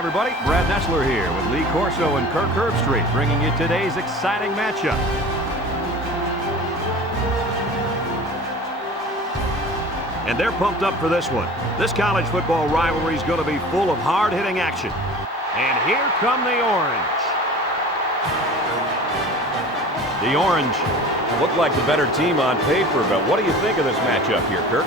everybody. Brad Nessler here with Lee Corso and Kirk Herbstreit, bringing you today's exciting matchup. And they're pumped up for this one. This college football rivalry is going to be full of hard-hitting action. And here come the Orange. The Orange look like the better team on paper, but what do you think of this matchup here, Kirk?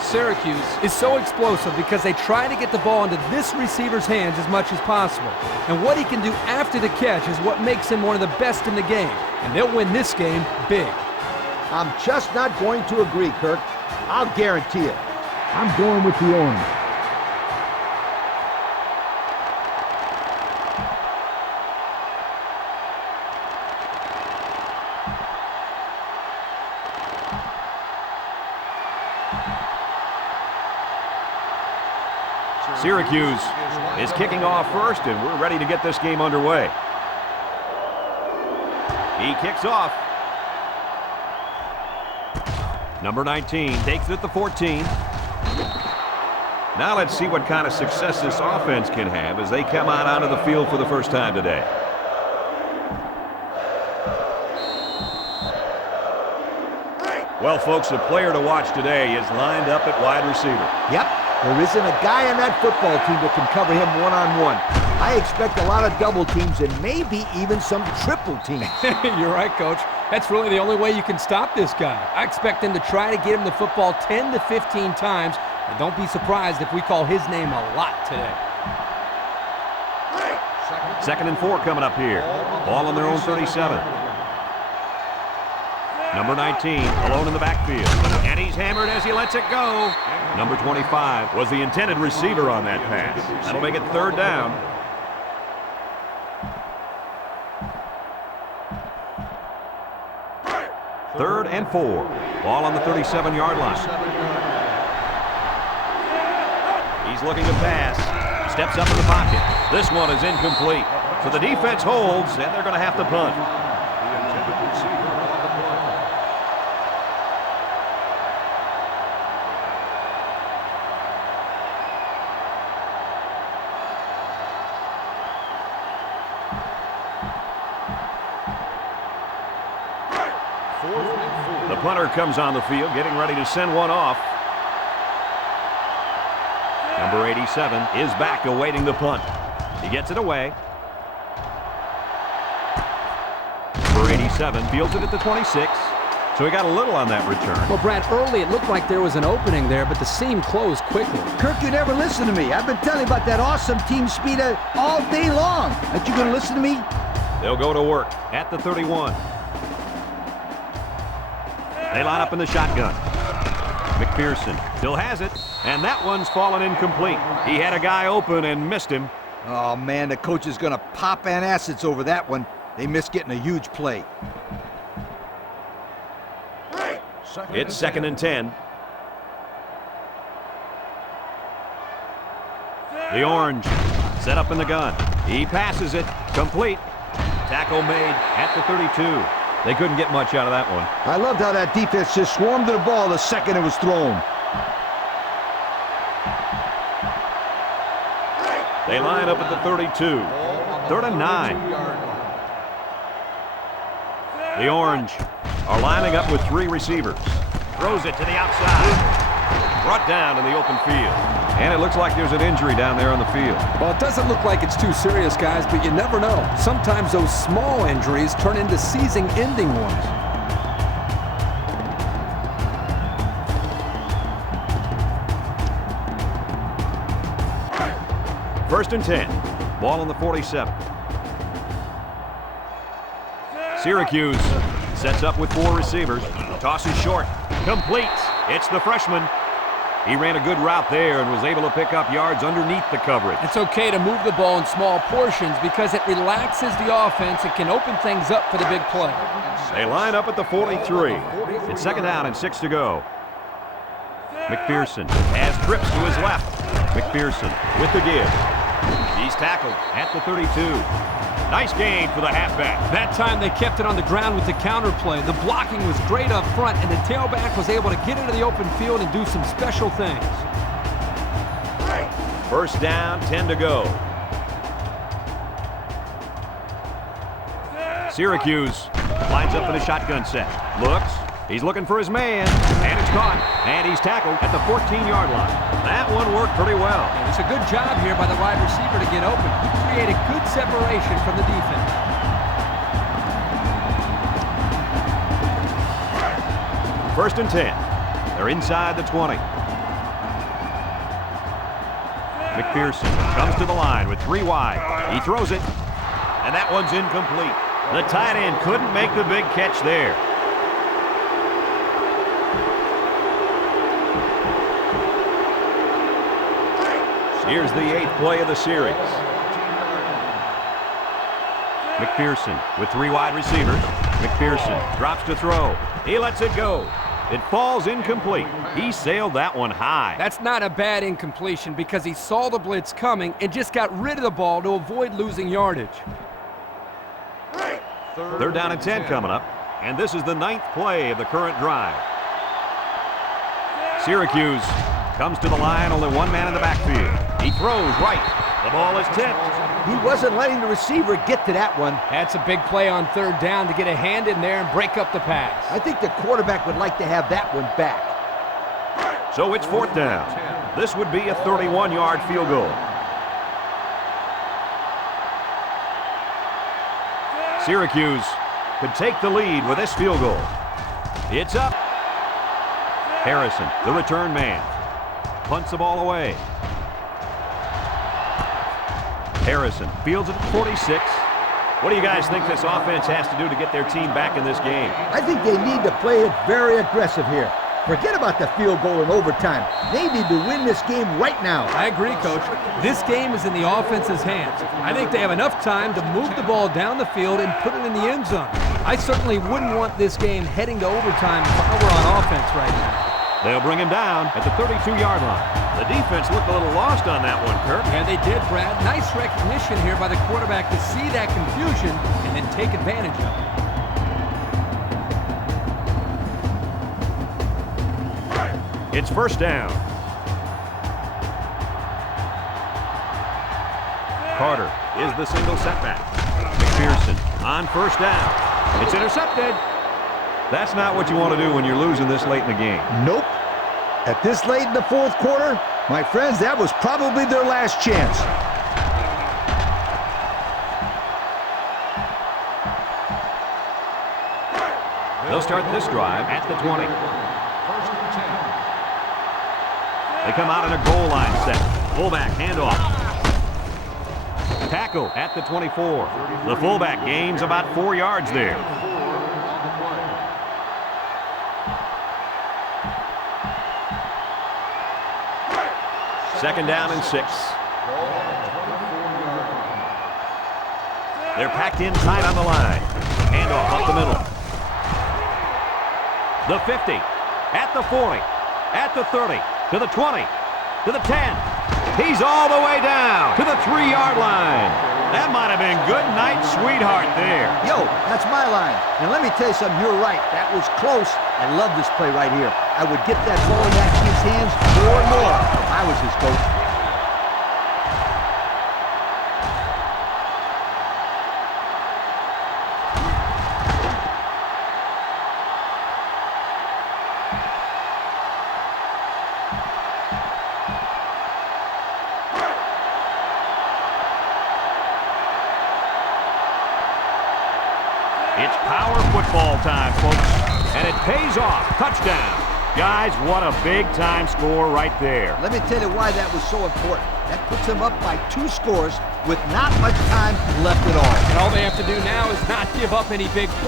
Syracuse is so explosive because they try to get the ball into this receiver's hands as much as possible. And what he can do after the catch is what makes him one of the best in the game. And they'll win this game big. I'm just not going to agree, Kirk. I'll guarantee it. I'm going with the Orange. Syracuse is kicking off first, and we're ready to get this game underway. He kicks off. Number 19 takes it at the 14. Now let's see what kind of success this offense can have as they come out onto the field for the first time today. Well, folks, the player to watch today is lined up at wide receiver. Yep. There isn't a guy on that football team that can cover him one-on-one. I expect a lot of double teams and maybe even some triple teams. You're right, Coach. That's really the only way you can stop this guy. I expect them to try to get him the football 10 to 15 times, and don't be surprised if we call his name a lot today. 2nd and 4 coming up here. Ball on their own 37. Number 19 alone in the backfield. And he's hammered as he lets it go. Number 25 was the intended receiver on that pass. That'll make it 3rd down. Third and 4. Ball on the 37-yard line. He's looking to pass. Steps up in the pocket. This one is incomplete. So the defense holds, and they're going to have to punt. The punter comes on the field, getting ready to send one off. Number 87 is back awaiting the punt. He gets it away. Number 87 fields it at the 26. So he got a little on that return. Well, Brad, early it looked like there was an opening there, but the seam closed quickly. Kirk, you never listen to me. I've been telling you about that awesome team speed all day long. Aren't you going to listen to me? They'll go to work at the 31. They line up in the shotgun. McPherson still has it, and that one's fallen incomplete. He had a guy open and missed him. Oh, man, the coach is going to pop antacids over that one. They missed getting a huge play. It's 2nd and 10. The Orange set up in the gun. He passes it, complete. Tackle made at the 32. They couldn't get much out of that one. I loved how that defense just swarmed to the ball the second it was thrown. They line up at the 32. 3rd and 9. The Orange are lining up with 3 receivers. Throws it to the outside. Brought down in the open field. And it looks like there's an injury down there on the field. Well, it doesn't look like it's too serious, guys, but you never know. Sometimes those small injuries turn into season-ending ones. First and 10. Ball on the 47. Syracuse sets up with 4 receivers. Tosses short. Complete. It's the freshman. He ran a good route there and was able to pick up yards underneath the coverage. It's okay to move the ball in small portions because it relaxes the offense and can open things up for the big play. They line up at the 43. It's 2nd down and 6 to go. McPherson has trips to his left. McPherson with the give. He's tackled at the 32. Nice gain for the halfback. That time they kept it on the ground with the counter play. The blocking was great up front, and the tailback was able to get into the open field and do some special things. First down, 10 to go. Syracuse lines up in a shotgun set. Looks. He's looking for his man. And it's caught. And he's tackled at the 14-yard line. That one worked pretty well. It's a good job here by the wide receiver to get open. He created good separation from the defense. First and 10. They're inside the 20. McPherson comes to the line with 3 wide. He throws it, and that one's incomplete. The tight end couldn't make the big catch there. Here's the 8th play of the series. McPherson with 3 wide receivers. McPherson drops to throw. He lets it go. It falls incomplete. He sailed that one high. That's not a bad incompletion because he saw the blitz coming and just got rid of the ball to avoid losing yardage. Third down and 10 coming up, and this is the 9th play of the current drive. Syracuse comes to the line, only 1 man in the backfield. He throws right. The ball is tipped. He wasn't letting the receiver get to that one. That's a big play on 3rd down to get a hand in there and break up the pass. I think the quarterback would like to have that one back. So it's 4th down. This would be a 31-yard field goal. Syracuse could take the lead with this field goal. It's up. Harrison, the return man, punts the ball away. Harrison fields it at 46. What do you guys think this offense has to do to get their team back in this game? I think they need to play it very aggressive here. Forget about the field goal in overtime. They need to win this game right now. I agree, Coach. This game is in the offense's hands. I think they have enough time to move the ball down the field and put it in the end zone. I certainly wouldn't want this game heading to overtime if I were on offense right now. They'll bring him down at the 32-yard line. The defense looked a little lost on that one, Kirk. Yeah, they did, Brad. Nice recognition here by the quarterback to see that confusion and then take advantage of it. It's 1st down. Carter is the single setback. McPherson on 1st down. It's intercepted. That's not what you want to do when you're losing this late in the game. Nope. At this late in the 4th quarter, my friends, that was probably their last chance. They'll start this drive at the 20. They come out in a goal line set. Fullback handoff. Tackle at the 24. The fullback gains about 4 yards there. Second down and 6. They're packed in tight on the line. Handoff up the middle. The 50, at the 40, at the 30, to the 20, to the 10. He's all the way down to the 3-yard line. That might have been good night, sweetheart there. Yo, that's my line. And let me tell you something, you're right. That was close. I love this play right here. I would get that ball in that kid's hands more and more if I was his coach. It's power football time, folks, and it pays off. Touchdown. Guys, what a big-time score right there. Let me tell you why that was so important. That puts them up by 2 scores with not much time left at all. And all they have to do now is not give up any big plays.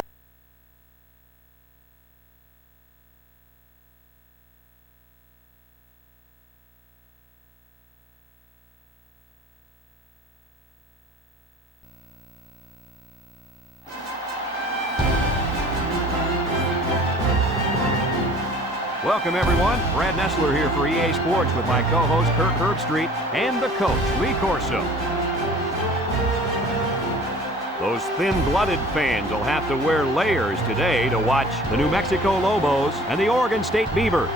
Welcome, everyone. Brad Nessler here for EA Sports with my co-host Kirk Herbstreit and the coach, Lee Corso. Those thin-blooded fans will have to wear layers today to watch the New Mexico Lobos and the Oregon State Beavers.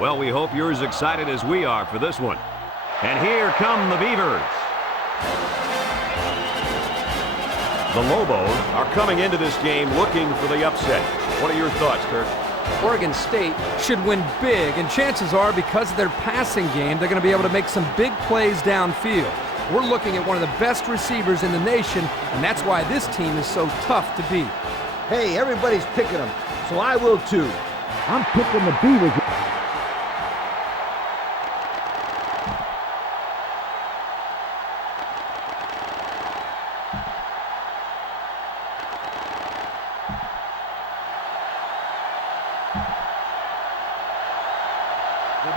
Well, we hope you're as excited as we are for this one. And here come the Beavers. The Lobos are coming into this game looking for the upset. What are your thoughts, Kirk? Oregon State should win big, and chances are, because of their passing game, they're going to be able to make some big plays downfield. We're looking at one of the best receivers in the nation, and that's why this team is so tough to beat. Hey, everybody's picking them, so I will too. I'm picking the Beavers.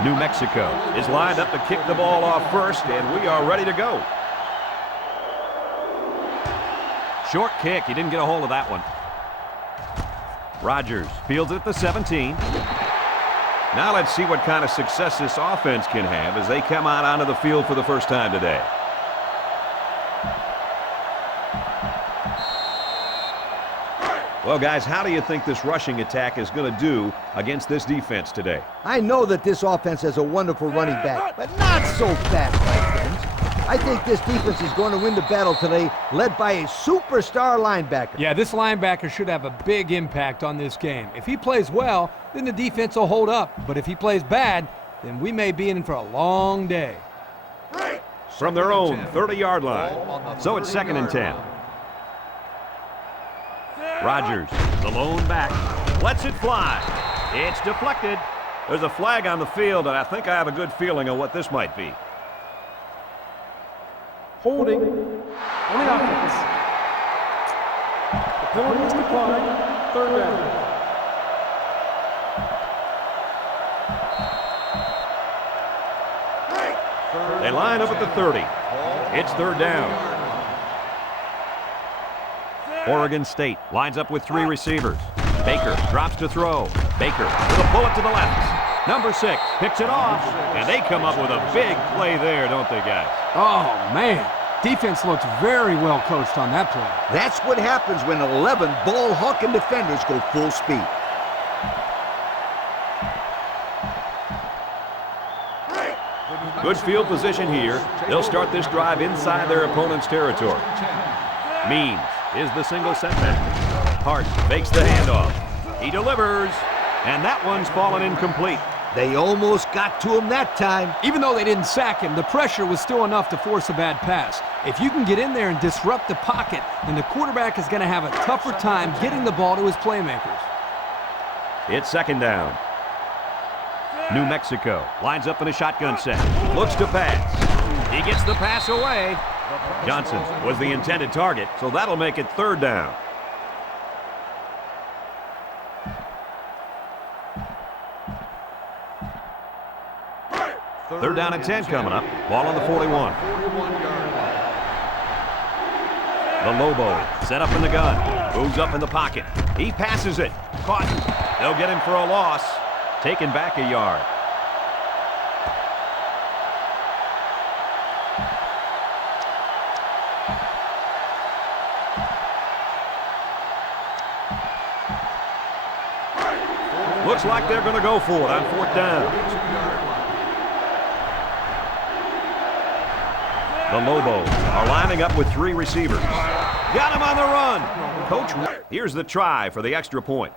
New Mexico is lined up to kick the ball off first, and we are ready to go. Short kick. He didn't get a hold of that one. Rogers fields it at the 17. Now let's see what kind of success this offense can have as they come out onto the field for the first time today. Well, guys, how do you think this rushing attack is going to do against this defense today? I know that this offense has a wonderful running back, but not so fast, my friends. I think this defense is going to win the battle today, led by a superstar linebacker. Yeah, this linebacker should have a big impact on this game. If he plays well, then the defense will hold up. But if he plays bad, then we may be in for a long day. From their own 30-yard line. So it's 2nd and 10. Rogers, the lone back, lets it fly. It's deflected. There's a flag on the field, and I think I have a good feeling of what this might be. Holding on the offense. The penalty is declined. 3rd down. They line up at the 30. It's 3rd down. Oregon State lines up with 3 receivers. Baker drops to throw. Baker with a bullet to the left. Number 6 picks it off, and they come up with a big play there, don't they, guys? Oh, man. Defense looks very well coached on that play. That's what happens when 11 ball-hawking defenders go full speed. Good field position here. They'll start this drive inside their opponent's territory. Means is the single setback. Hart fakes the handoff. He delivers, and that one's fallen incomplete. They almost got to him that time. Even though they didn't sack him, the pressure was still enough to force a bad pass. If you can get in there and disrupt the pocket, then the quarterback is going to have a tougher time getting the ball to his playmakers. It's 2nd down. New Mexico lines up in a shotgun set. Looks to pass. He gets the pass away. Johnson was the intended target, so that'll make it 3rd down. Third down and 10 coming up. Ball on the 41. The Lobo set up in the gun. Moves up in the pocket. He passes it. Caught. They'll get him for a loss. Taken back a yard. Looks like they're going to go for it on 4th down. The Lobos are lining up with 3 receivers. Got him on the run. Coach, here's the try for the extra point.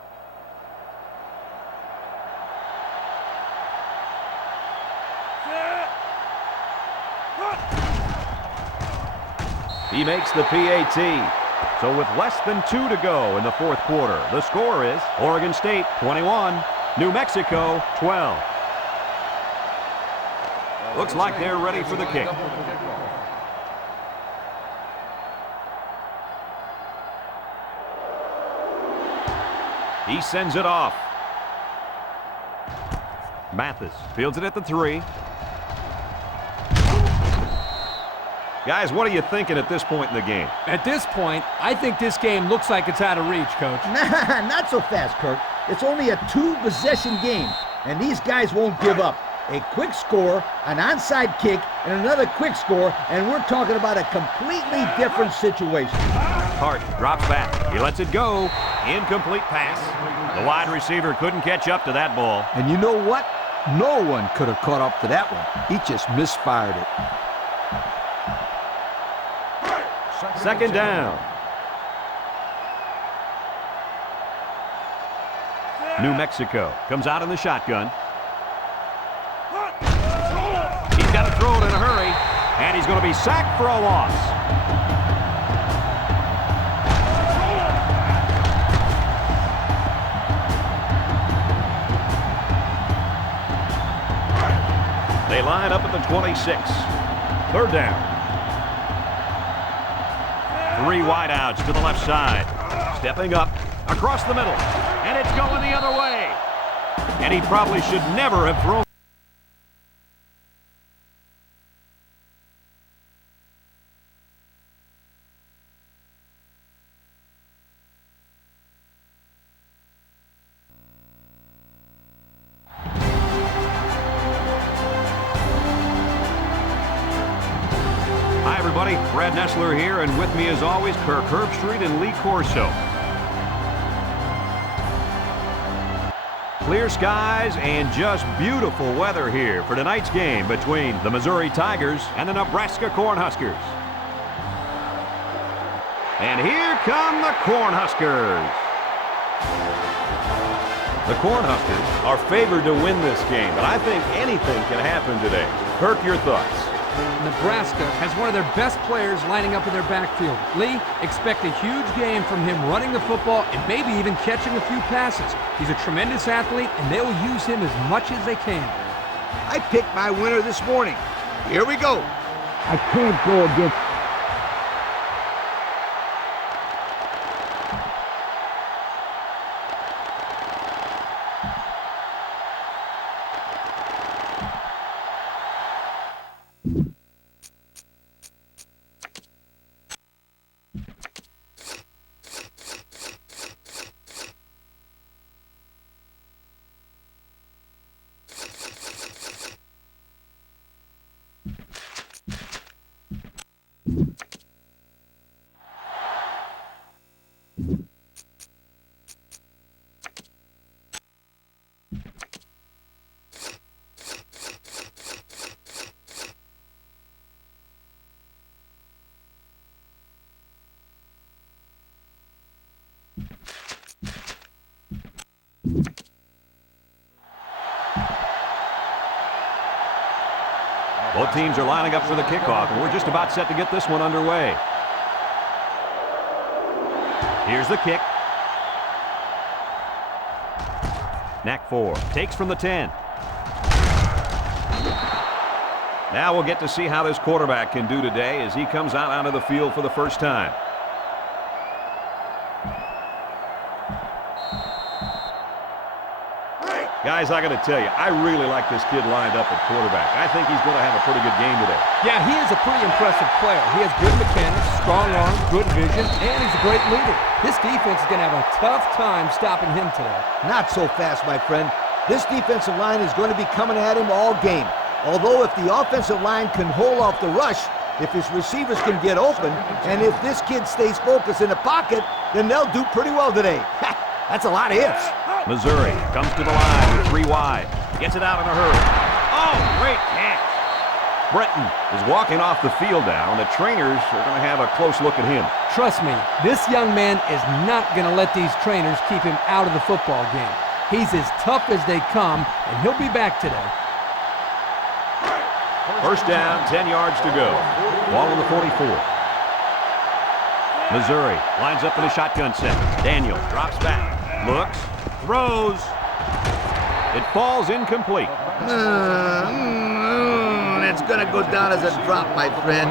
He makes the PAT. So with less than 2 to go in the 4th quarter, the score is Oregon State 21, New Mexico 12. Looks like they're ready for the kick. He sends it off. Mathis fields it at the 3. Guys, what are you thinking at this point in the game? At this point, I think this game looks like it's out of reach, Coach. Nah, not so fast, Kirk. It's only a 2-possession game, and these guys won't give up. A quick score, an onside kick, and another quick score, and we're talking about a completely different situation. Hart drops back. He lets it go. Incomplete pass. The wide receiver couldn't catch up to that ball. And you know what? No one could have caught up to that one. He just misfired it. 2nd down. New Mexico comes out in the shotgun. He's got to throw it in a hurry, and he's going to be sacked for a loss. They line up at the 26. Third down. 3 wideouts to the left side. Stepping up across the middle. And it's going the other way. And he probably should never have thrown. Hi, everybody. Brad Nessler here, and with me, as always, Kirk Herbstreit and Lee Corso. Clear skies and just beautiful weather here for tonight's game between the Missouri Tigers and the Nebraska Cornhuskers. And here come the Cornhuskers. The Cornhuskers are favored to win this game, but I think anything can happen today. Kirk, your thoughts? Nebraska has one of their best players lining up in their backfield. Lee, expect a huge game from him running the football and maybe even catching a few passes. He's a tremendous athlete, and they will use him as much as they can. I picked my winner this morning. Here we go. I can't go against... Both teams are lining up for the kickoff, and we're just about set to get this one underway. Here's the kick. Knack 4 takes from the 10. Now we'll get to see how this quarterback can do today as he comes out onto the field for the first time. Guys, I got to tell you, I really like this kid lined up at quarterback. I think he's going to have a pretty good game today. Yeah, he is a pretty impressive player. He has good mechanics, strong arm, good vision, and he's a great leader. This defense is going to have a tough time stopping him today. Not so fast, my friend. This defensive line is going to be coming at him all game. Although if the offensive line can hold off the rush, if his receivers can get open, and if this kid stays focused in the pocket, then they'll do pretty well today. That's a lot of hits. Missouri comes to the line with 3 wide. Gets it out in a hurry. Oh, great catch. Britton is walking off the field now, and the trainers are going to have a close look at him. Trust me, this young man is not going to let these trainers keep him out of the football game. He's as tough as they come, and he'll be back today. First down, 10 yards to go. Ball on the 44. Missouri lines up in a shotgun set. Daniel drops back, looks, throws. It falls incomplete. It's going to go down as a drop, my friend.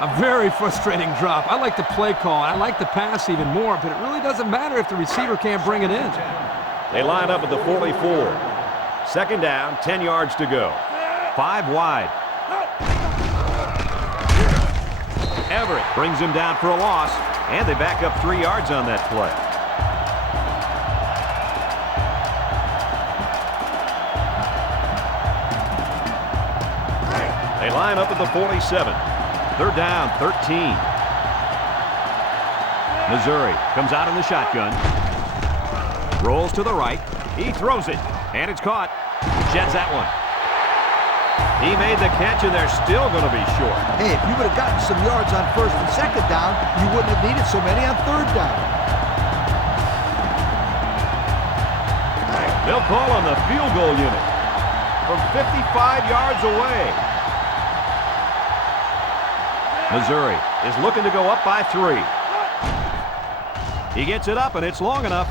A very frustrating drop. I like the play call. I like the pass even more, but it really doesn't matter if the receiver can't bring it in. They line up at the 44. Second down, 10 yards to go. 5 wide. Everett brings him down for a loss, and they back up 3 yards on that play. They line up at the 47. Third down, 13. Missouri comes out in the shotgun. Rolls to the right. He throws it, and it's caught. Sheds that one. He made the catch, and they're still going to be short. Hey, if you would have gotten some yards on first and second down, you wouldn't have needed so many on third down. They'll call on the field goal unit from 55 yards away. Missouri is looking to go up by 3. He gets it up, and it's long enough.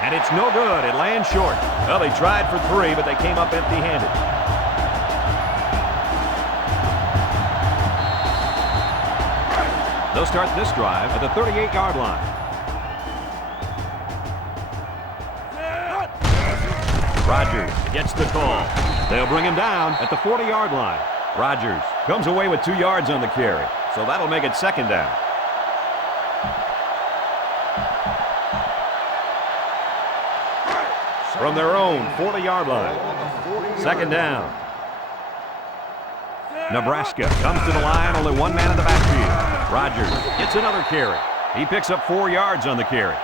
And it's no good. It lands short. Well, they tried for 3, but they came up empty-handed. They'll start this drive at the 38-yard line. Rogers gets the call. They'll bring him down at the 40-yard line. Rogers comes away with 2 yards on the carry, so that'll make it second down. From their own 40-yard line. Second down. Nebraska comes to the line, only one man in the backfield. Rogers gets another carry. He picks up 4 yards on the carry.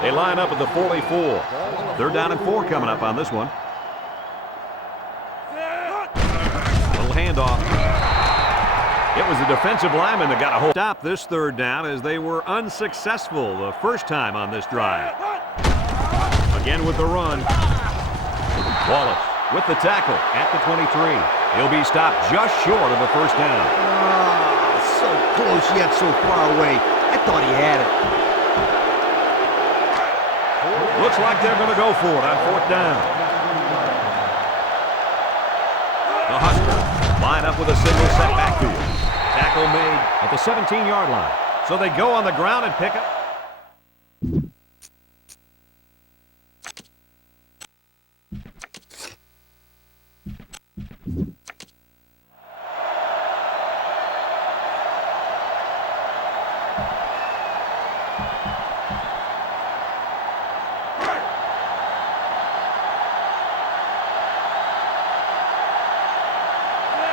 They line up at the 44. Third down and 4 coming up on this one. Little handoff. It was the defensive lineman that got a hold. Stop this third down as they were unsuccessful the first time on this drive. Again with the run. Wallace with the tackle at the 23. He'll be stopped just short of a first down. So close yet so far away. I thought he had it. Looks like they're going to go for it on fourth down. The Huskers line up with a single set backfield. Tackle made at the 17-yard line. So they go on the ground and pick up.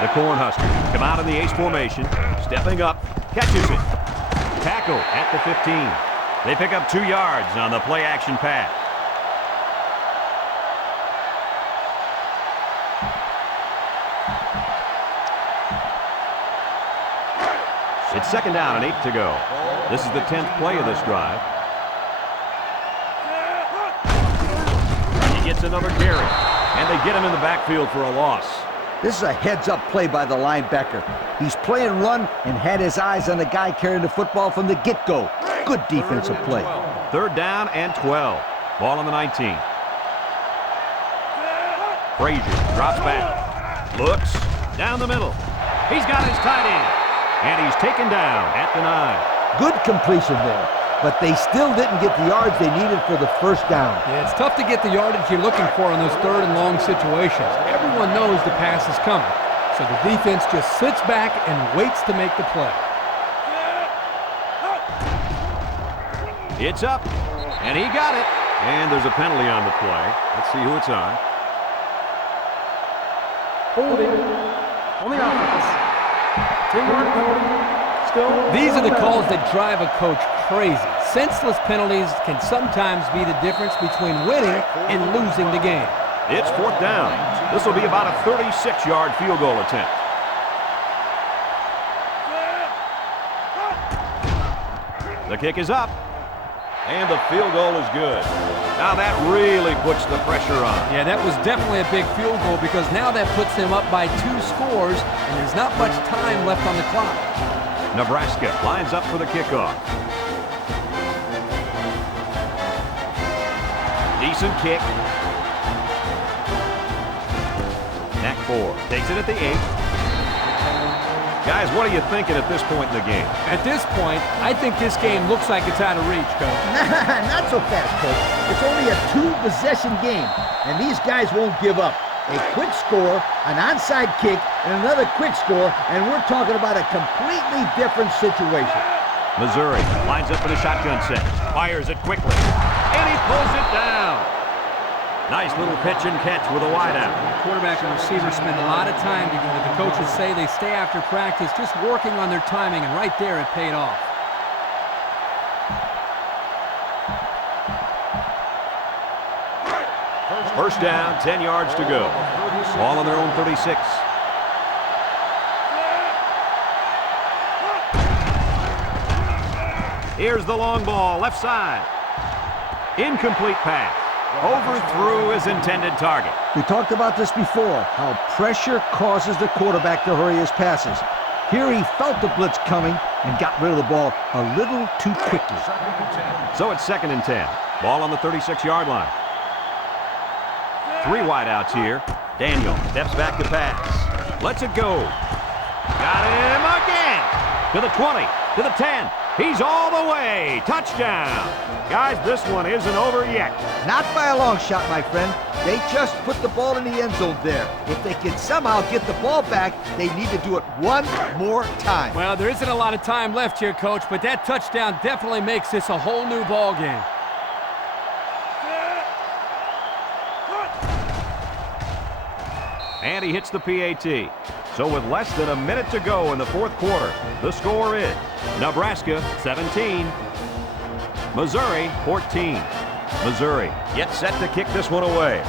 The Cornhuskers come out in the ace formation, stepping up, catches it. Tackle at the 15. They pick up 2 yards on the play-action pass. It's second down and 8 to go. This is the 10th play of this drive. He gets another carry, and they get him in the backfield for a loss. This is a heads-up play by the linebacker. He's playing run and had his eyes on the guy carrying the football from the get-go. Good defensive play. Third down and 12. Ball on the 19. Frazier drops back. Looks down the middle. He's got his tight end. And he's taken down at the 9. Good completion there. But they still didn't get the yards they needed for the first down. Yeah, it's tough to get the yardage you're looking for in those third and long situations. Everyone knows the pass is coming, so the defense just sits back and waits to make the play. It's up, and he got it. And there's a penalty on the play. Let's see who it's on. Holding on the offense. 10-yard penalty. These are the calls that drive a coach crazy. Senseless penalties can sometimes be the difference between winning and losing the game. It's fourth down. This will be about a 36-yard field goal attempt. The kick is up, and the field goal is good. Now that really puts the pressure on. Yeah, that was definitely a big field goal because now that puts them up by 2 scores, and there's not much time left on the clock. Nebraska lines up for the kickoff. Decent kick. Knack 4 takes it at the 8. Guys, what are you thinking at this point in the game? At this point, I think this game looks like it's out of reach, Coach. Not so fast, Coach. It's only a 2-possession game, and these guys won't give up. A quick score, an onside kick, and another quick score, and we're talking about a completely different situation. Missouri lines up in a shotgun set, fires it quickly, and he pulls it down. Nice little pitch and catch with a wideout. Quarterback and receiver spend a lot of time together. The coaches say they stay after practice just working on their timing, and right there it paid off. First down, 10 yards to go. Ball on their own 36. Here's the long ball, left side. Incomplete pass. Overthrew his intended target. We talked about this before, how pressure causes the quarterback to hurry his passes. Here he felt the blitz coming and got rid of the ball a little too quickly. So it's 2nd and 10. Ball on the 36-yard line. 3 wideouts here. Daniel steps back to pass. Lets it go. Got him again. To the 20, to the 10. He's all the way. Touchdown. Guys, this one isn't over yet. Not by a long shot, my friend. They just put the ball in the end zone there. If they can somehow get the ball back, they need to do it one more time. Well, there isn't a lot of time left here, Coach, but that touchdown definitely makes this a whole new ball game. And he hits the PAT. So with less than a minute to go in the 4th quarter, the score is Nebraska 17, Missouri 14. Missouri gets set to kick this one away.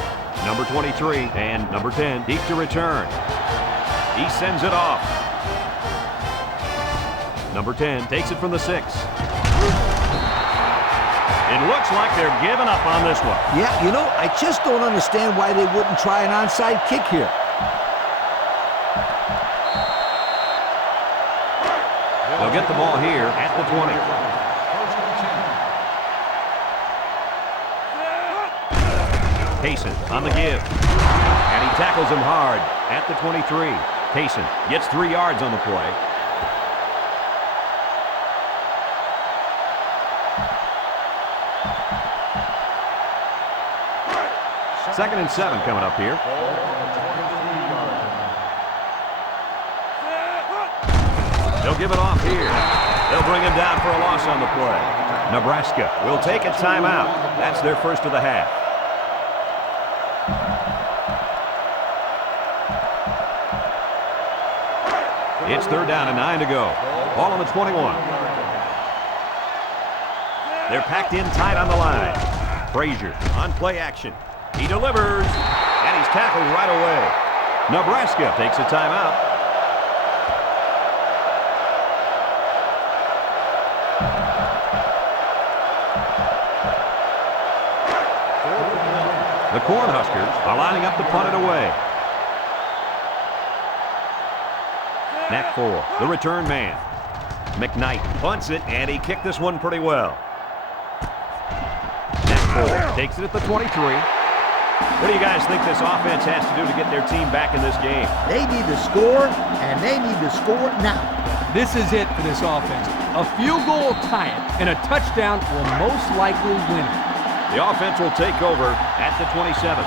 Number 23 and number 10 deep to return. He sends it off. Number 10 takes it from the 6. It looks like they're giving up on this one. Yeah, you know, I just don't understand why they wouldn't try an onside kick here. They'll get the ball here at the 20. Payson on the give. And he tackles him hard at the 23. Payson gets 3 yards on the play. Second and 7 coming up here. They'll give it off here. They'll bring him down for a loss on the play. Nebraska will take a timeout. That's their first of the half. It's 3rd down and 9 to go. Ball on the 21. They're packed in tight on the line. Frazier on play action. He delivers, and he's tackled right away. Nebraska takes a timeout. The Cornhuskers are lining up to punt it away. Snap 4, the return man. McKnight punts it, and he kicked this one pretty well. Snap 4 takes it at the 23. What do you guys think this offense has to do to get their team back in this game? They need to score, and they need to score now. This is it for this offense. A field goal will tie it, and a touchdown will most likely win it. The offense will take over at the 27.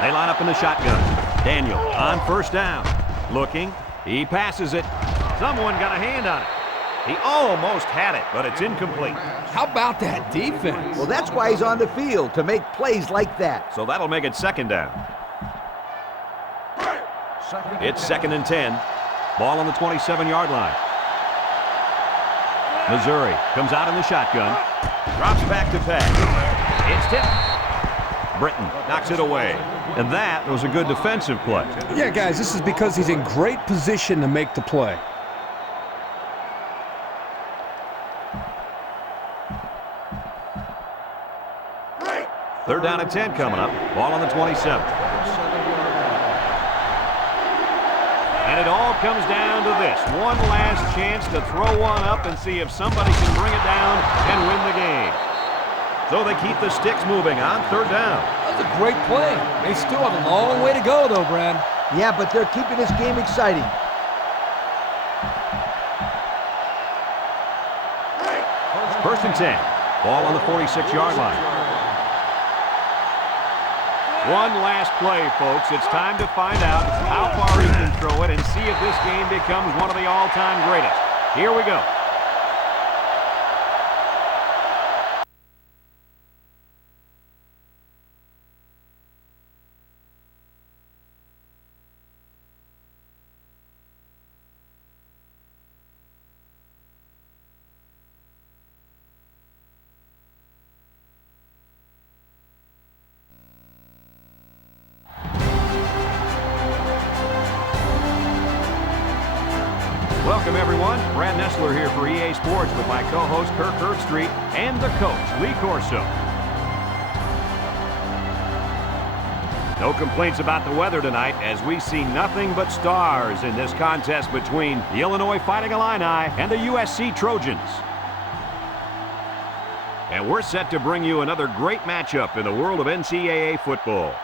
They line up in the shotgun. Daniel on 1st down. Looking. He passes it. Someone got a hand on it. He almost had it, but it's incomplete. How about that defense? Well, that's why he's on the field, to make plays like that. So that'll make it 2nd down. It's 2nd and 10. Ball on the 27-yard line. Missouri comes out in the shotgun. Drops back to pass. It's tipped. Britton knocks it away. And that was a good defensive play. Yeah, guys, this is because he's in great position to make the play. Third down and 10 coming up. Ball on the 27. And it all comes down to this. One last chance to throw one up and see if somebody can bring it down and win the game. So they keep the sticks moving on 3rd down. That was a great play. They still have a long way to go, though, Brad. Yeah, but they're keeping this game exciting. First and 10. Ball on the 46-yard line. One last play, folks. It's time to find out how far he can throw it and see if this game becomes one of the all-time greatest. Here we go. Welcome, everyone. Brad Nessler here for EA Sports with my co-host Kirk Herbstreit and the coach, Lee Corso. No complaints about the weather tonight as we see nothing but stars in this contest between the Illinois Fighting Illini and the USC Trojans. And we're set to bring you another great matchup in the world of NCAA football.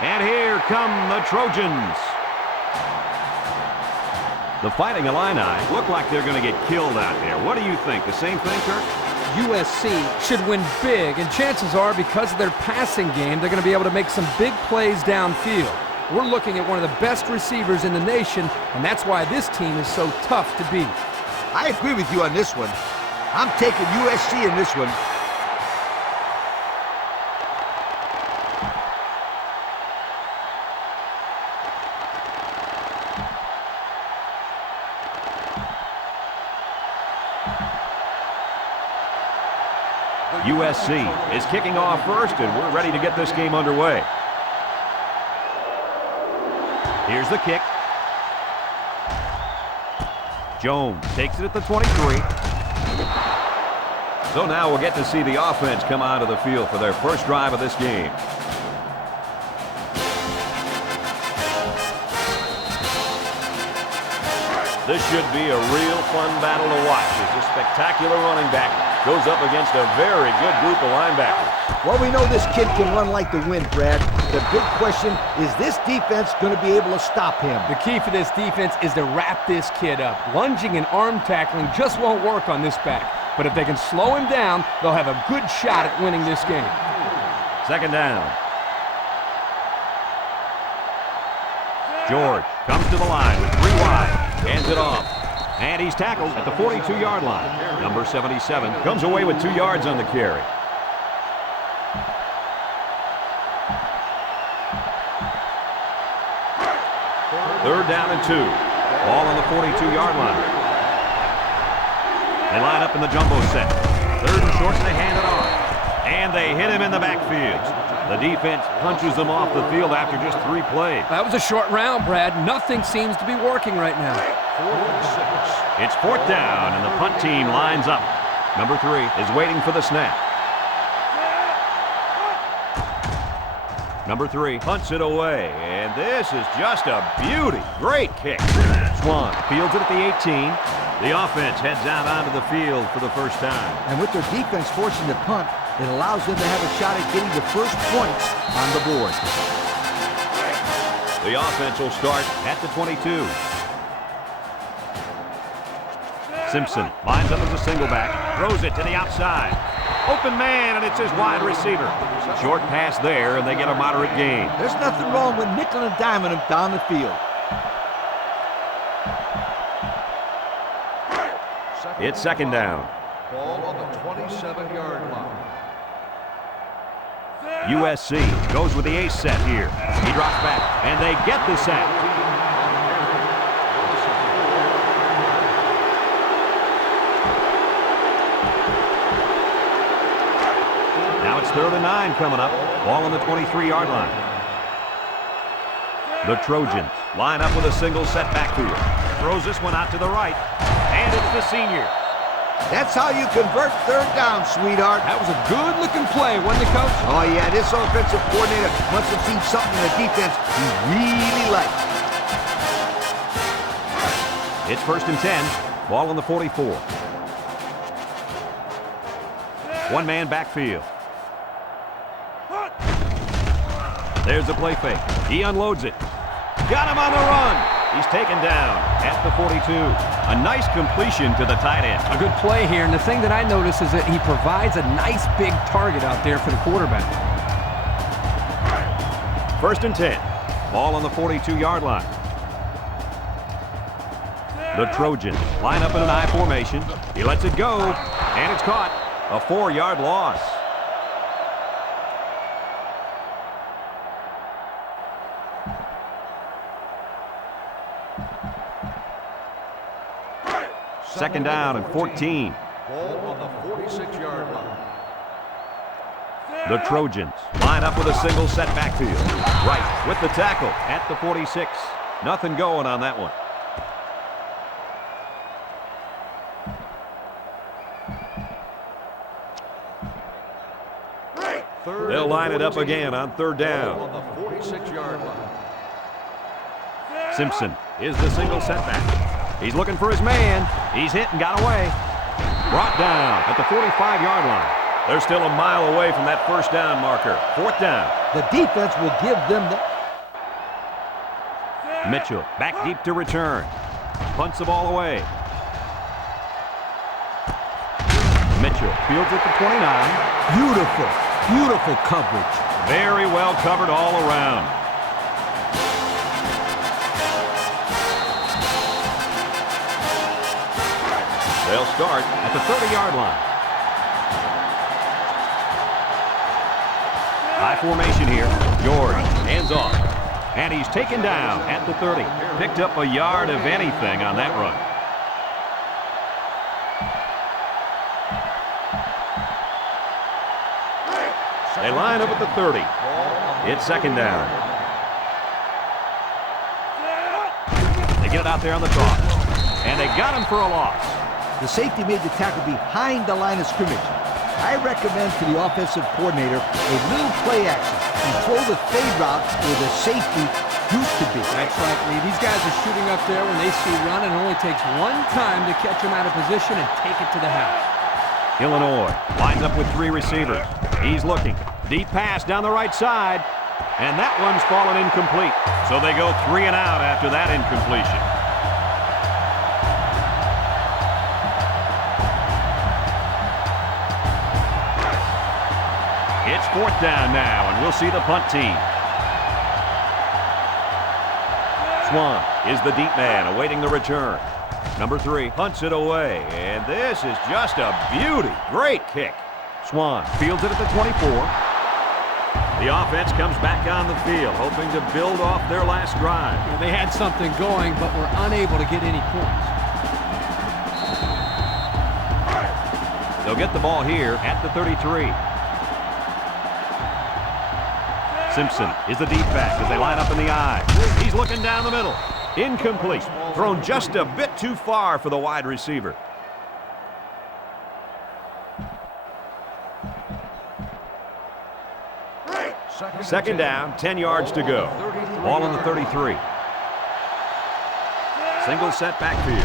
And here come the Trojans. The Fighting Illini look like they're going to get killed out there. What do you think? The same thing, Kirk? USC should win big, and chances are because of their passing game, they're going to be able to make some big plays downfield. We're looking at one of the best receivers in the nation, and that's why this team is so tough to beat. I agree with you on this one. I'm taking USC in this one. USC is kicking off first, and we're ready to get this game underway. Here's the kick. Jones takes it at the 23. So now we'll get to see the offense come onto the field for their first drive of this game. This should be a real fun battle to watch as this spectacular running back goes up against a very good group of linebackers. Well, we know this kid can run like the wind, Brad. The big question is this defense going to be able to stop him? The key for this defense is to wrap this kid up. Lunging and arm tackling just won't work on this back. But if they can slow him down, they'll have a good shot at winning this game. Second down. George comes to the line with 3 wide. Hands it off. And he's tackled at the 42-yard line. Number 77 comes away with 2 yards on the carry. Third down and 2. Ball on the 42-yard line. They line up in the jumbo set. Third and short, and they hand it off. And they hit him in the backfield. The defense punches them off the field after just 3 plays. That was a short round, Brad. Nothing seems to be working right now. It's 4th down, and the punt team lines up. Number 3 is waiting for the snap. Number 3 punts it away, and this is just a beauty. Great kick. Swan fields it at the 18. The offense heads out onto the field for the first time. And with their defense forcing the punt, it allows them to have a shot at getting the first points on the board. The offense will start at the 22. Simpson lines up as a single back, throws it to the outside. Open man, and it's his wide receiver. Short pass there, and they get a moderate gain. There's nothing wrong with nickel and diming them down the field. It's second down. Ball on the 27-yard line. USC goes with the ace set here. He drops back, and they get the sack. Now it's 3rd and 9 coming up. Ball on the 23-yard line. The Trojans line up with a single set backfield. Throws this one out to the right, and it's the senior. That's how you convert 3rd down, sweetheart. That was a good-looking play, wasn't it, Coach? Oh, yeah, this offensive coordinator must have seen something in the defense he really liked. It's 1st and 10. Ball on the 44. One-man backfield. There's the play fake. He unloads it. Got him on the run. He's taken down at the 42. A nice completion to the tight end. A good play here, and the thing that I notice is that he provides a nice big target out there for the quarterback. 1st and 10. Ball on the 42-yard line. The Trojans line up in an I formation. He lets it go, and it's caught. A 4-yard loss. Second down and 14. Ball on the 46-yard line. The Trojans line up with a single set backfield. Right with the tackle at the 46. Nothing going on that one. They'll line it up again on third down. On the 46-yard line. Simpson is the single setback. He's looking for his man. He's hit and got away. Brought down at the 45-yard line. They're still a mile away from that first down marker. Fourth down. The defense will give them the... Mitchell back deep to return. Punts the ball away. Mitchell fields at the 29. Beautiful, beautiful coverage. Very well covered all around. They'll start at the 30-yard line. High formation here. George, hands off. And he's taken down at the 30. Picked up a yard of anything on that run. They line up at the 30. It's second down. They get it out there on the toss. And they got him for a loss. The safety made the tackle behind the line of scrimmage. I recommend to the offensive coordinator a little play action and throw the fade route where the safety used to be. That's right, Lee. These guys are shooting up there when they see run, and it only takes one time to catch them out of position and take it to the house. Illinois lines up with three receivers. He's looking. Deep pass down the right side. And that one's fallen incomplete. So they go 3 and out after that incompletion. It's fourth down now, and we'll see the punt team. Swan is the deep man awaiting the return. Number 3 punts it away, and this is just a beauty. Great kick. Swan fields it at the 24. The offense comes back on the field, hoping to build off their last drive. Yeah, they had something going, but were unable to get any points. They'll get the ball here at the 33. Simpson is the deep back as they line up in the I. He's looking down the middle. Incomplete. Thrown just a bit too far for the wide receiver. Second down, 10 yards to go. Ball on the 33. Single set backfield.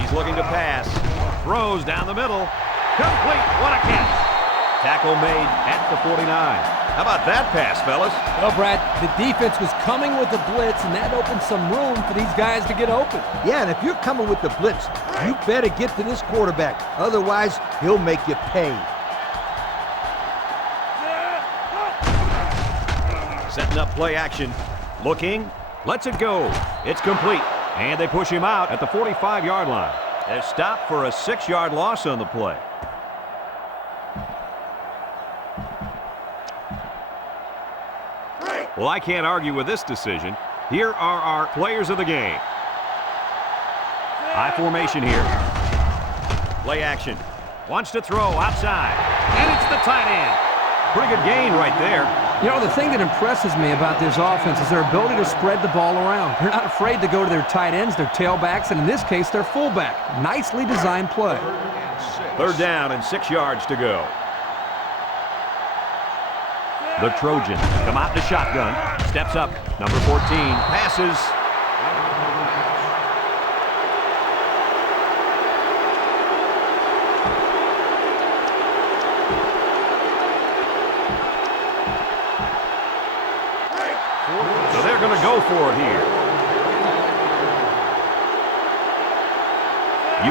He's looking to pass. Throws down the middle. Complete. What a catch. Tackle made at the 49. How about that pass, fellas? Well, Brad, the defense was coming with the blitz, and that opened some room for these guys to get open. Yeah, and if you're coming with the blitz, you better get to this quarterback. Otherwise, he'll make you pay. Setting up play action. Looking. Lets it go. It's complete. And they push him out at the 45-yard line. They stop for a 6-yard loss on the play. Well, I can't argue with this decision. Here are our players of the game. High formation here. Play action. Wants to throw outside. And it's the tight end. Pretty good gain right there. You know, the thing that impresses me about this offense is their ability to spread the ball around. They're not afraid to go to their tight ends, their tailbacks, and in this case, their fullback. Nicely designed play. Third down and 6 yards to go. The Trojans come out in the shotgun. Steps up. Number 14 passes. So they're going to go for it here.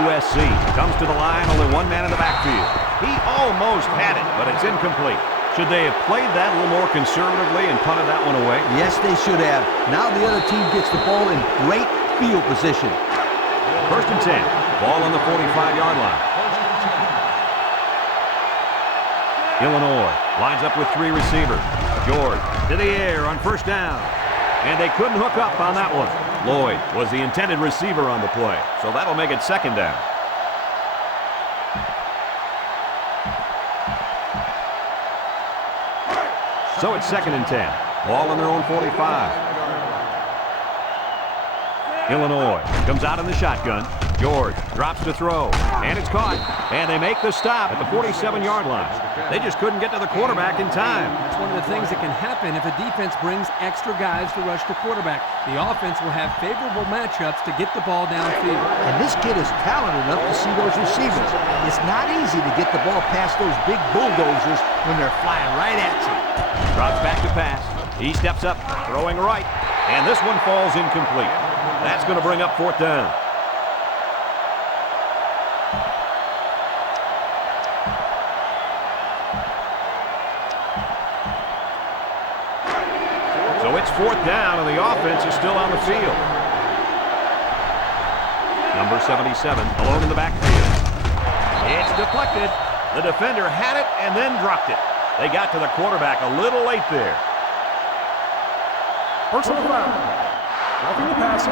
USC comes to the line, only one man in the backfield. He almost had it, but it's incomplete. Should they have played that a little more conservatively and punted that one away? Yes, they should have. Now the other team gets the ball in great field position. First and 10. Ball on the 45-yard line. Illinois lines up with three receivers. George to the air on first down. And they couldn't hook up on that one. Lloyd was the intended receiver on the play, so that'll make it second down. So it's second and 10. Ball on their own 45. Illinois comes out in the shotgun. George drops to throw, and it's caught. And they make the stop at the 47-yard line. They just couldn't get to the quarterback in time. That's one of the things that can happen if a defense brings extra guys to rush the quarterback. The offense will have favorable matchups to get the ball downfield. And this kid is talented enough to see those receivers. It's not easy to get the ball past those big bulldozers when they're flying right at you. Drops back to pass. He steps up, throwing right. And this one falls incomplete. That's going to bring up 4th down. So it's 4th down, and the offense is still on the field. Number 77, alone in the backfield. It's deflected. The defender had it and then dropped it. They got to the quarterback a little late there. Personal foul. Roughing the passer.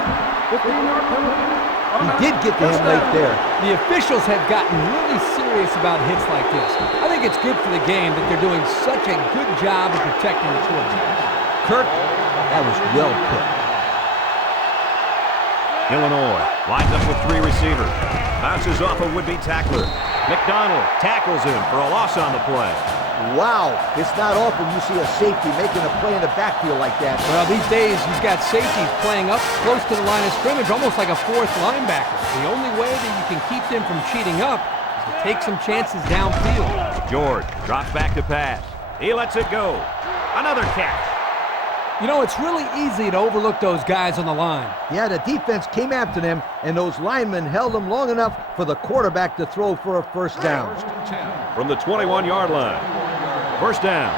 15-yard penalty. He did get to him late there. The officials have gotten really serious about hits like this. I think it's good for the game that they're doing such a good job of protecting the quarterback. Kirk, that was well put. Illinois lines up with 3 receivers. Bounces off a would-be tackler. McDonald tackles him for a loss on the play. Wow, it's not often you see a safety making a play in the backfield like that. Well, these days, you've got safeties playing up close to the line of scrimmage, almost like a 4th linebacker. The only way that you can keep them from cheating up is to take some chances downfield. George drops back to pass. He lets it go. Another catch. You know, it's really easy to overlook those guys on the line. Yeah, the defense came after them, and those linemen held them long enough for the quarterback to throw for a 1st down. From the 21-yard line. 1st down.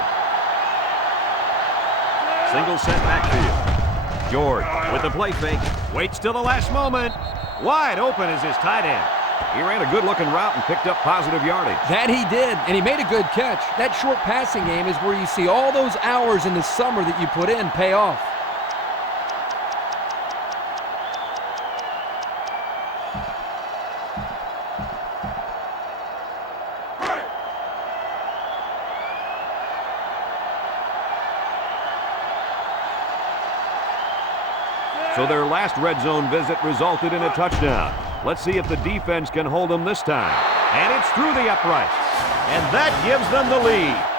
Single set backfield. George with the play fake. Waits till the last moment. Wide open is his tight end. He ran a good-looking route and picked up positive yardage. That he did, and he made a good catch. That short passing game is where you see all those hours in the summer that you put in pay off. So their last red zone visit resulted in a touchdown. Let's see if the defense can hold them this time. And it's through the uprights. And that gives them the lead.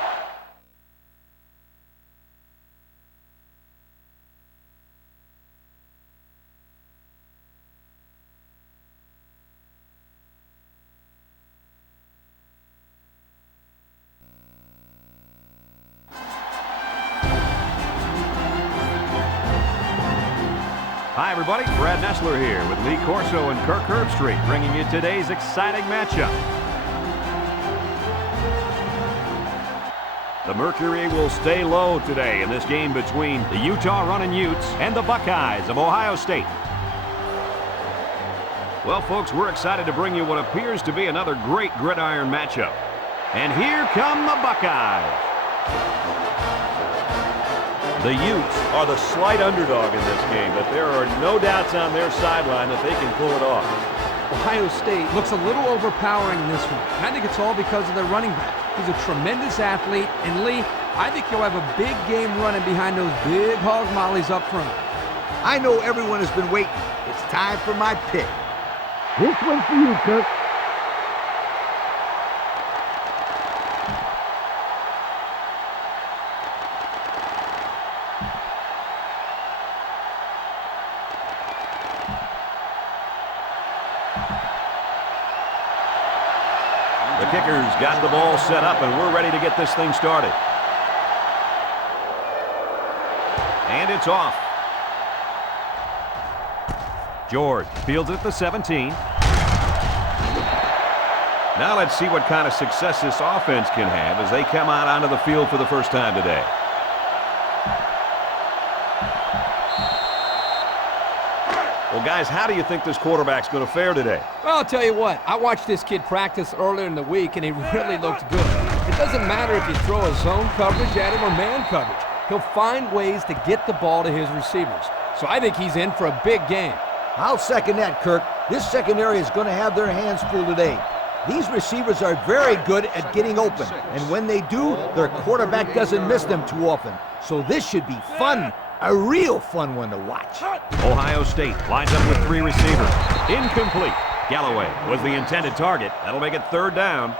Hi, everybody. Brad Nessler here with Lee Corso and Kirk Herbstreit, bringing you today's exciting matchup. The mercury will stay low today in this game between the Utah Runnin' Utes and the Buckeyes of Ohio State. Well, folks, we're excited to bring you what appears to be another great gridiron matchup. And here come the Buckeyes. The Utes are the slight underdog in this game, but there are no doubts on their sideline that they can pull it off. Ohio State looks a little overpowering in this one. I think it's all because of their running back. He's a tremendous athlete, and Lee, I think he'll have a big game running behind those big hog mollies up front. I know everyone has been waiting. It's time for my pick. This one's for you, Kirk. The kicker's got the ball set up, and we're ready to get this thing started. And it's off. George fields it at the 17. Now let's see what kind of success this offense can have as they come out onto the field for the first time today. Well, guys, how do you think this quarterback's going to fare today? Well, I'll tell you what. I watched this kid practice earlier in the week, and he really looked good. It doesn't matter if you throw a zone coverage at him or man coverage. He'll find ways to get the ball to his receivers. So I think he's in for a big game. I'll second that, Kirk. This secondary is going to have their hands full today. These receivers are very good at getting open, and when they do, their quarterback doesn't miss them too often. So this should be fun, a real fun one to watch. Ohio State lines up with 3 receivers. Incomplete. Galloway was the intended target. That'll make it third down.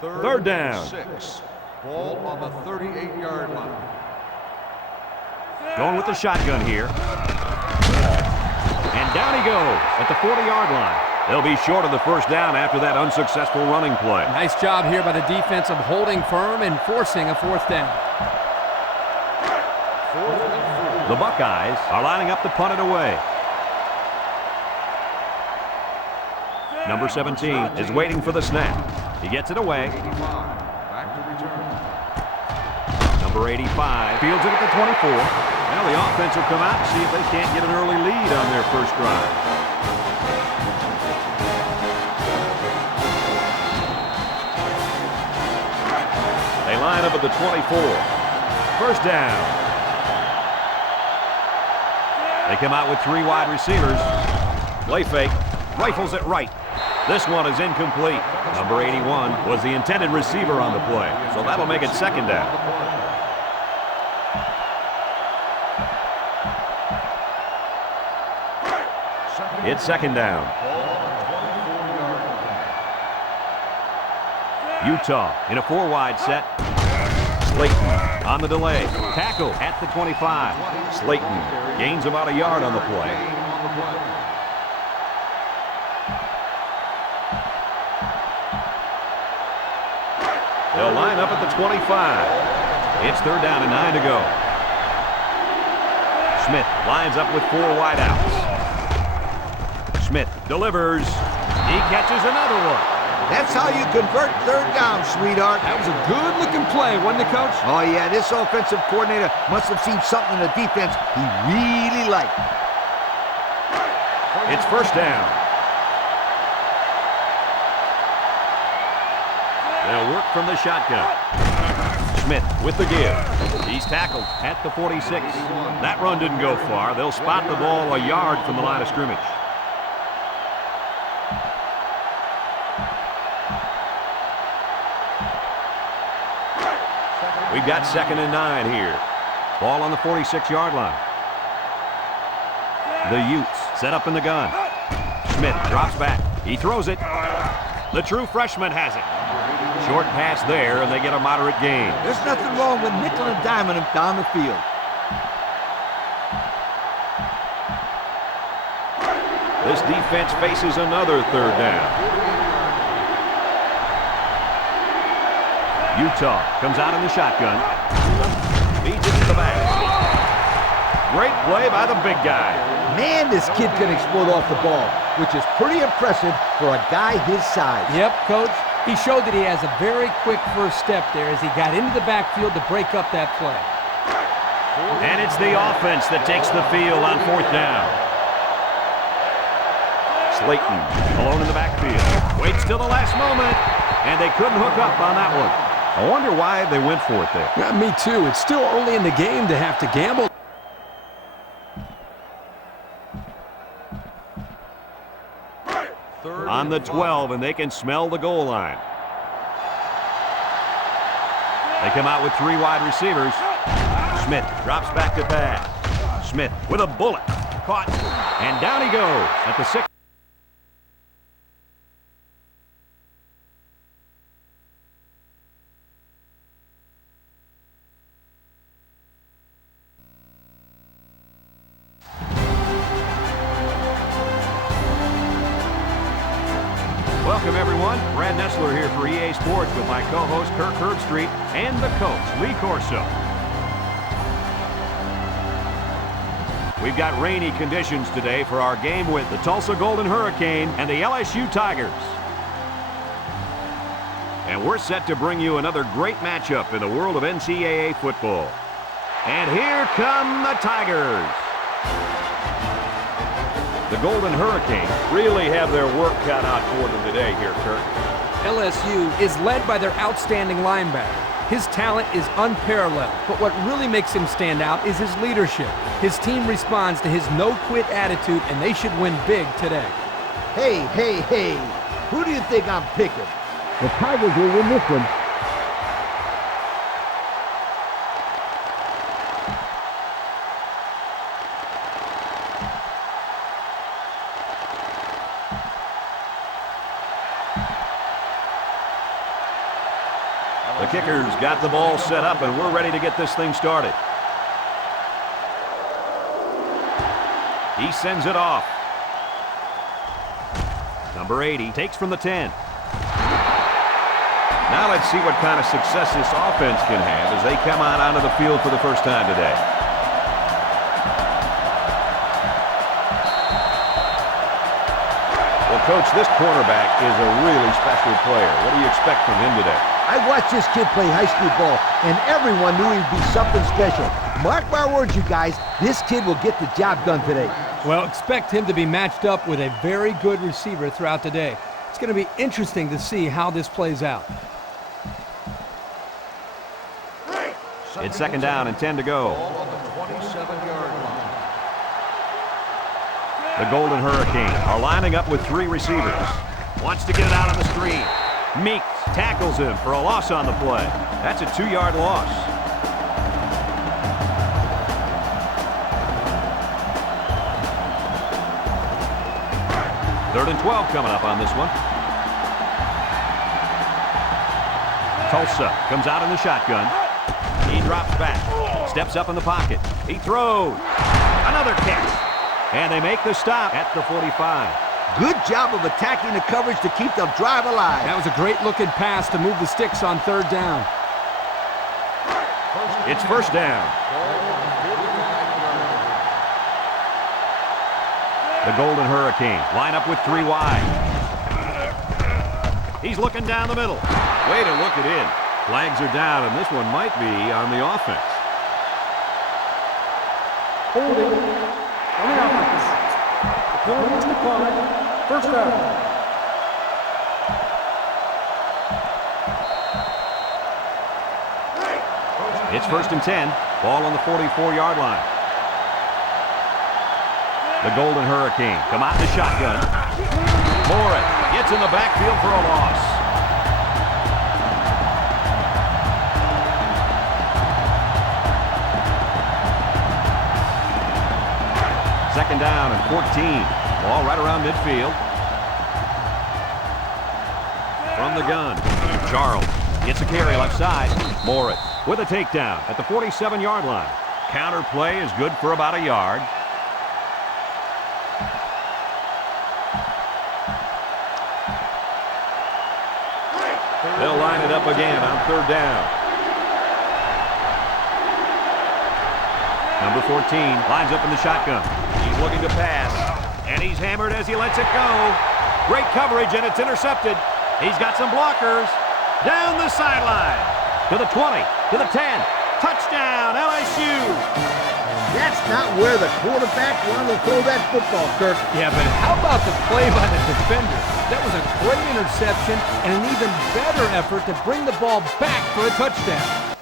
Third down. 6. Ball on the 38-yard line. Going with the shotgun here. And down he goes at the 40-yard line. They'll be short of the first down after that unsuccessful running play. Nice job here by the defense of holding firm and forcing a fourth down. The Buckeyes are lining up to punt it away. Number 17 is waiting for the snap. He gets it away. Back to return. Number 85 fields it at the 24. Now the offense will come out and see if they can't get an early lead on their first drive. They line up at the 24. First down. They come out with 3 wide receivers. Play fake. Rifles it right. This one is incomplete. Number 81 was the intended receiver on the play, so that'll make it second down. It's second down. Utah in a 4-wide set. Slayton on the delay. Tackle at the 25. Slayton gains about a yard on the play. They'll line up at the 25. It's third down and 9 to go. Smith lines up with 4 wideouts. Smith delivers. He catches another one. That's how you convert third down, sweetheart. That was a good-looking play, wasn't it, Coach? Oh, yeah, this offensive coordinator must have seen something in the defense he really liked. It's first down. They'll work from the shotgun. Smith with the give. He's tackled at the 46. That run didn't go far. They'll spot the ball a yard from the line of scrimmage. We've got second and 9 here. Ball on the 46-yard line. The Utes set up in the gun. Smith drops back. He throws it. The true freshman has it. Short pass there, and they get a moderate gain. There's nothing wrong with nickel and diming him down the field. This defense faces another third down. Utah comes out in the shotgun. Feeds it to the back. Great play by the big guy. Man, this kid can explode off the ball, which is pretty impressive for a guy his size. Yep, Coach. He showed that he has a very quick first step there as he got into the backfield to break up that play. And it's the offense that takes the field on fourth down. Slayton alone in the backfield. Waits till the last moment, and they couldn't hook up on that one. I wonder why they went for it there. Yeah, me too. It's still early in the game to have to gamble. On the 12, and they can smell the goal line. They come out with 3 wide receivers. Smith drops back to pass. Smith with a bullet. Caught. And down he goes at the 6. Welcome, everyone. Brad Nessler here for EA Sports with my co-host Kirk Herbstreit and the coach, Lee Corso. We've got rainy conditions today for our game with the Tulsa Golden Hurricane and the LSU Tigers. And we're set to bring you another great matchup in the world of NCAA football. And here come the Tigers. The Golden Hurricane really have their work cut out for them today here, Kirk. LSU is led by their outstanding linebacker. His talent is unparalleled, but what really makes him stand out is his leadership. His team responds to his no-quit attitude, and they should win big today. Hey, hey, hey. Who do you think I'm picking? The Tigers will win this one. kicker's got the ball set up, and we're ready to get this thing started. He sends it off. Number 80 takes from the 10. Now let's see what kind of success this offense can have as they come out onto the field for the first time today. Well, Coach, this cornerback is a really special player. What do you expect from him today? I watched this kid play high school ball, and everyone knew he'd be something special. Mark my words, you guys, this kid will get the job done today. Well, expect him to be matched up with a very good receiver throughout the day. It's going to be interesting to see how this plays out. It's second down and 10 to go. Ball on the 27-yard line. The Golden Hurricane are lining up with 3 receivers. Wants to get it out on the screen. Meeks tackles him for a loss on the play. That's a 2-yard loss. Third and 12 coming up on this one. Tulsa comes out in the shotgun. He drops back, steps up in the pocket. He throws. Another catch. And they make the stop at the 45. Good job of attacking the coverage to keep the drive alive. That was a great-looking pass to move the sticks on third down. It's first down. The Golden Hurricane line up with 3 wide. He's looking down the middle. Way to look it in. Flags are down, and this one might be on the offense. Holding on the offense. The penalty is declined. First down. It's first and 10. Ball on the 44-yard line. The Golden Hurricane come out in the shotgun. Morris gets in the backfield for a loss. Second down and 14. Ball right around midfield. From the gun, Charles gets a carry left side. Morris with a takedown at the 47-yard line. Counter play is good for about a yard. They'll line it up again on third down. Number 14 lines up in the shotgun. He's looking to pass, and he's hammered as he lets it go. Great coverage, and it's intercepted. He's got some blockers. Down the sideline. To the 20, to the 10. Touchdown, LSU. That's not where the quarterback wanted to throw that football, Kirk. Yeah, but how about the play by the defender? That was a great interception and an even better effort to bring the ball back for a touchdown.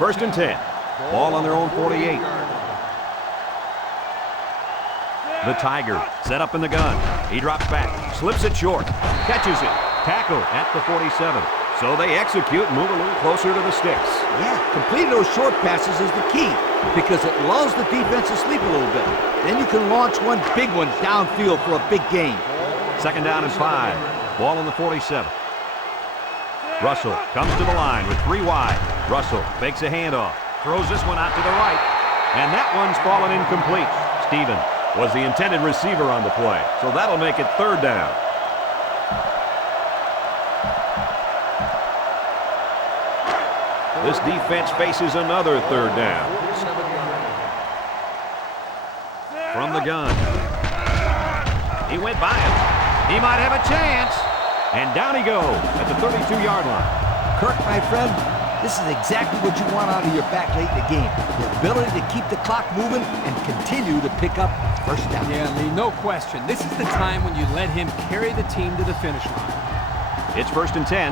First and 10. Ball on their own 48. The Tiger set up in the gun. He drops back, slips it short, catches it, tackle at the 47. So they execute and move a little closer to the sticks. Yeah, completing those short passes is the key because it lulls the defense to sleep a little bit. Then you can launch one big one downfield for a big gain. Second down and 5. Ball on the 47. Russell comes to the line with 3 wide. Russell fakes a handoff, throws this one out to the right, and that one's fallen incomplete. Steven was the intended receiver on the play, so that'll make it third down. This defense faces another third down. From the gun. He went by him. He might have a chance. And down he goes at the 32-yard line. Kirk, my friend, this is exactly what you want out of your back late in the game. The ability to keep the clock moving and continue to pick up first down. Yeah, Lee, no question. This is the time when you let him carry the team to the finish line. It's first and 10.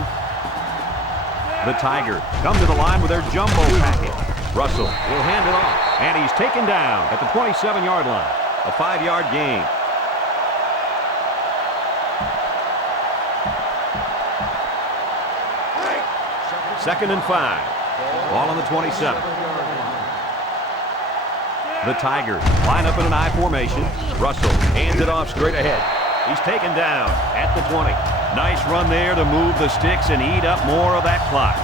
The Tigers come to the line with their jumbo package. Russell will hand it off, and he's taken down at the 27-yard line. A 5-yard gain. Second and 5. Ball on the 27. The Tigers line up in an I formation. Russell hands it off straight ahead. He's taken down at the 20. Nice run there to move the sticks and eat up more of that clock.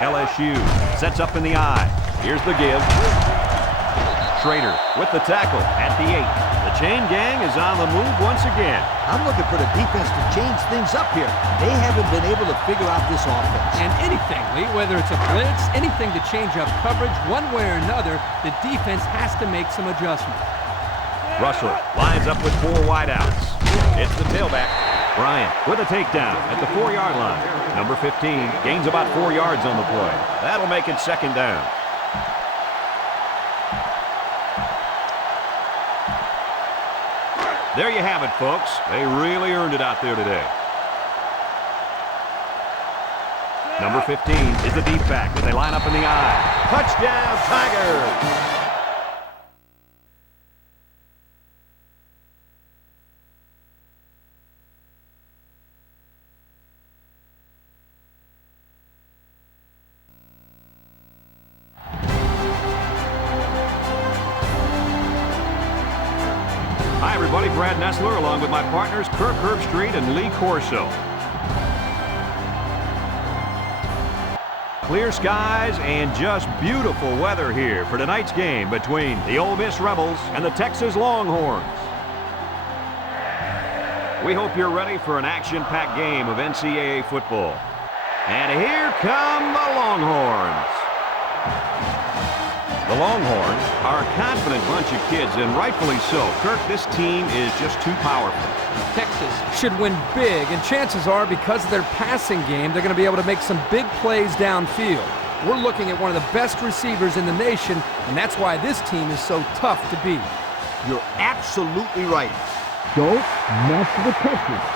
LSU sets up in the I. Here's the give. Schrader with the tackle at the 8. The chain gang is on the move once again. I'm looking for the defense to change things up here. They haven't been able to figure out this offense. And anything, Lee, whether it's a blitz, anything to change up coverage, one way or another, the defense has to make some adjustments. Russell lines up with 4 wideouts. It's the tailback. Bryant with a takedown at the 4-yard line. Number 15 gains about 4 yards on the play. That'll make it second down. There you have it, folks. They really earned it out there today. Number 15 is the deep back as they line up in the I. Touchdown, Tigers! Hi, everybody. Brad Nessler along with my partners Kirk Herbstreit and Lee Corso. Clear skies and just beautiful weather here for tonight's game between the Ole Miss Rebels and the Texas Longhorns. We hope you're ready for an action-packed game of NCAA football. And here come the Longhorns. The Longhorns are a confident bunch of kids, and rightfully so. Kirk, this team is just too powerful. Texas should win big, and chances are because of their passing game, they're going to be able to make some big plays downfield. We're looking at one of the best receivers in the nation, and that's why this team is so tough to beat. You're absolutely right. Don't mess with Texas.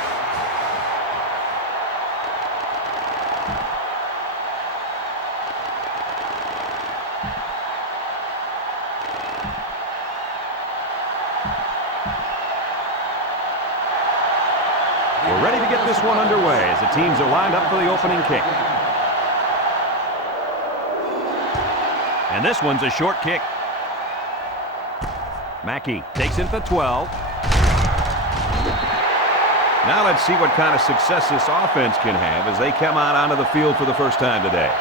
We're ready to get this one underway as the teams are lined up for the opening kick. And this one's a short kick. Mackey takes it to 12. Now let's see what kind of success this offense can have as they come out onto the field for the first time today.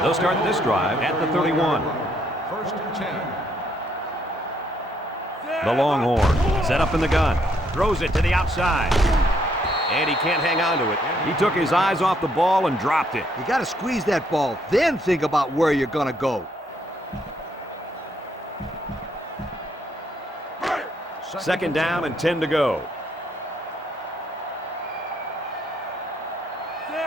They'll start this drive at the 31. First and 10. The Longhorn set up in the gun. Throws it to the outside. And he can't hang on to it. He took his eyes off the ball and dropped it. You got to squeeze that ball, then think about where you're going to go. Second down and 10 to go.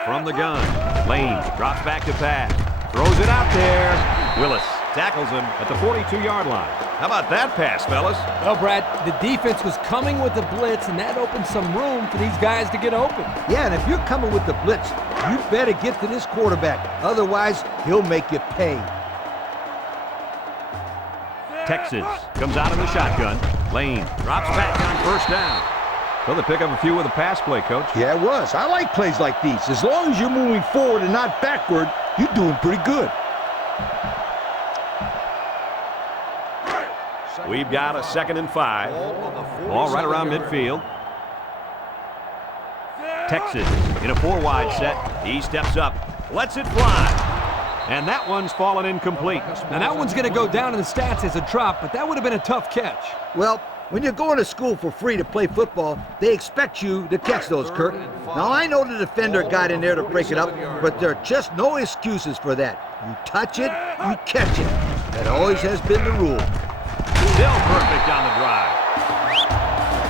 From the gun, Lane drops back to pass. Throws it out there. Willis tackles him at the 42-yard line. How about that pass, fellas? Well, Brad, the defense was coming with the blitz, and that opened some room for these guys to get open. Yeah, and if you're coming with the blitz, you better get to this quarterback. Otherwise, he'll make you pay. Texas comes out in the shotgun. Lane drops back on first down. Well, they pick up a few with a pass play, Coach. Yeah, it was. I like plays like these. As long as you're moving forward and not backward, you're doing pretty good. We've got a 2nd and 5. Ball right around midfield. Texas in a 4-wide set. He steps up, lets it fly. And that one's fallen incomplete. Now that one's going to go down in the stats as a drop, but that would have been a tough catch. Well, when you're going to school for free to play football, they expect you to catch those, Kirk. Now, I know the defender got in there to break it up, but there are just no excuses for that. You touch it, you catch it. That always has been the rule. Still perfect on the drive.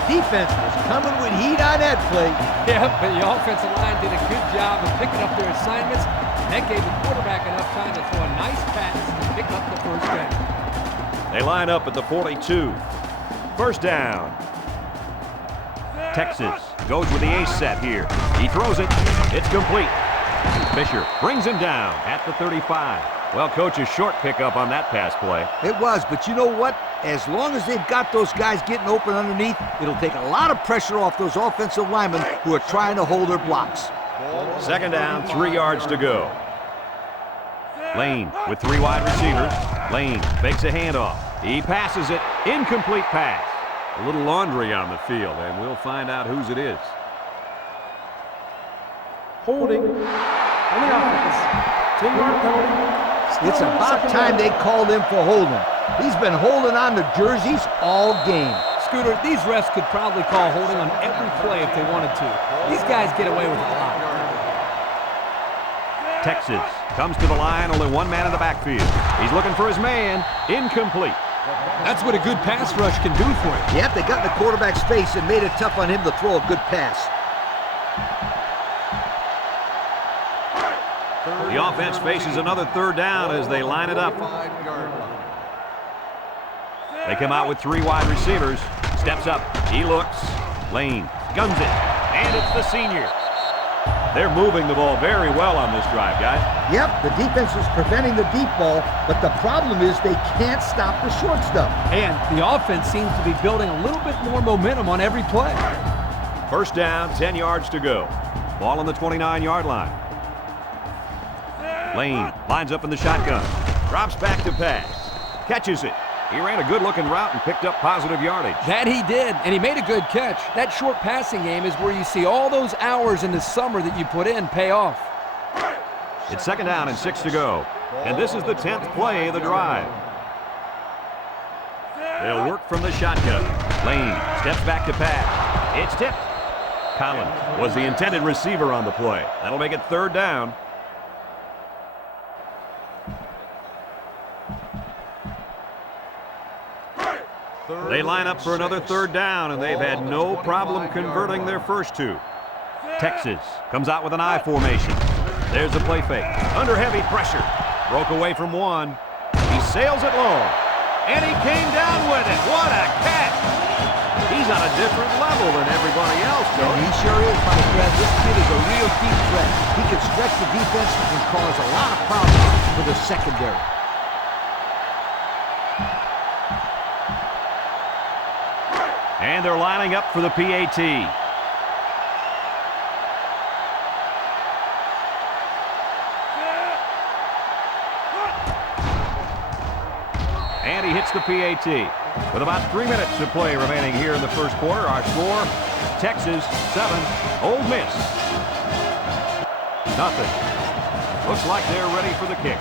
Defense was coming with heat on that play. Yeah, but the offensive line did a good job of picking up their assignments, and that gave the quarterback enough time to throw a nice pass to pick up the first down. They line up at the 42. First down. Texas goes with the ace set here. He throws it. It's complete. Fisher brings him down at the 35. Well, Coach, a short pickup on that pass play. It was, but you know what? As long as they've got those guys getting open underneath, it'll take a lot of pressure off those offensive linemen who are trying to hold their blocks. Second down, 3 yards to go. Lane with 3 wide receivers. Lane fakes a handoff. He passes it. Incomplete pass. A little laundry on the field, and we'll find out whose it is. Holding on the offense. 10-yard penalty. It's about time they called him for holding. He's been holding on to jerseys all game. Scooter, these refs could probably call holding on every play if they wanted to. These guys get away with a lot. Texas comes to the line, only 1 man in the backfield. He's looking for his man. Incomplete. That's what a good pass rush can do for you. Yep, they got in the quarterback's face and made it tough on him to throw a good pass. The offense faces another 3rd down as they line it up. 5-yard line. They come out with 3 wide receivers. Steps up. He looks. Lane guns it. And it's the senior. They're moving the ball very well on this drive, guys. Yep, the defense is preventing the deep ball, but the problem is they can't stop the short stuff. And the offense seems to be building a little bit more momentum on every play. First down, 10 yards to go. Ball on the 29-yard line. Lane lines up in the shotgun. Drops back to pass. Catches it. He ran a good-looking route and picked up positive yardage. That he did, and he made a good catch. That short passing game is where you see all those hours in the summer that you put in pay off. It's second down and 6 to go. And this is the 10th play of the drive. They'll work from the shotgun. Lane steps back to pass. It's tipped. Collins was the intended receiver on the play. That'll make it 3rd down. They line up for another 3rd down, and they've had no problem converting their first 2. Texas comes out with an I formation. There's the play fake. Under heavy pressure. Broke away from 1. He sails it long. And he came down with it. What a catch! He's on a different level than everybody else, And he sure is, my friend. This kid is a real deep threat. He can stretch the defense and cause a lot of problems for the secondary. And they're lining up for the PAT. And he hits the PAT. With about 3 minutes to play remaining here in the first quarter, our score, Texas 7, Ole Miss nothing. Looks like they're ready for the kick.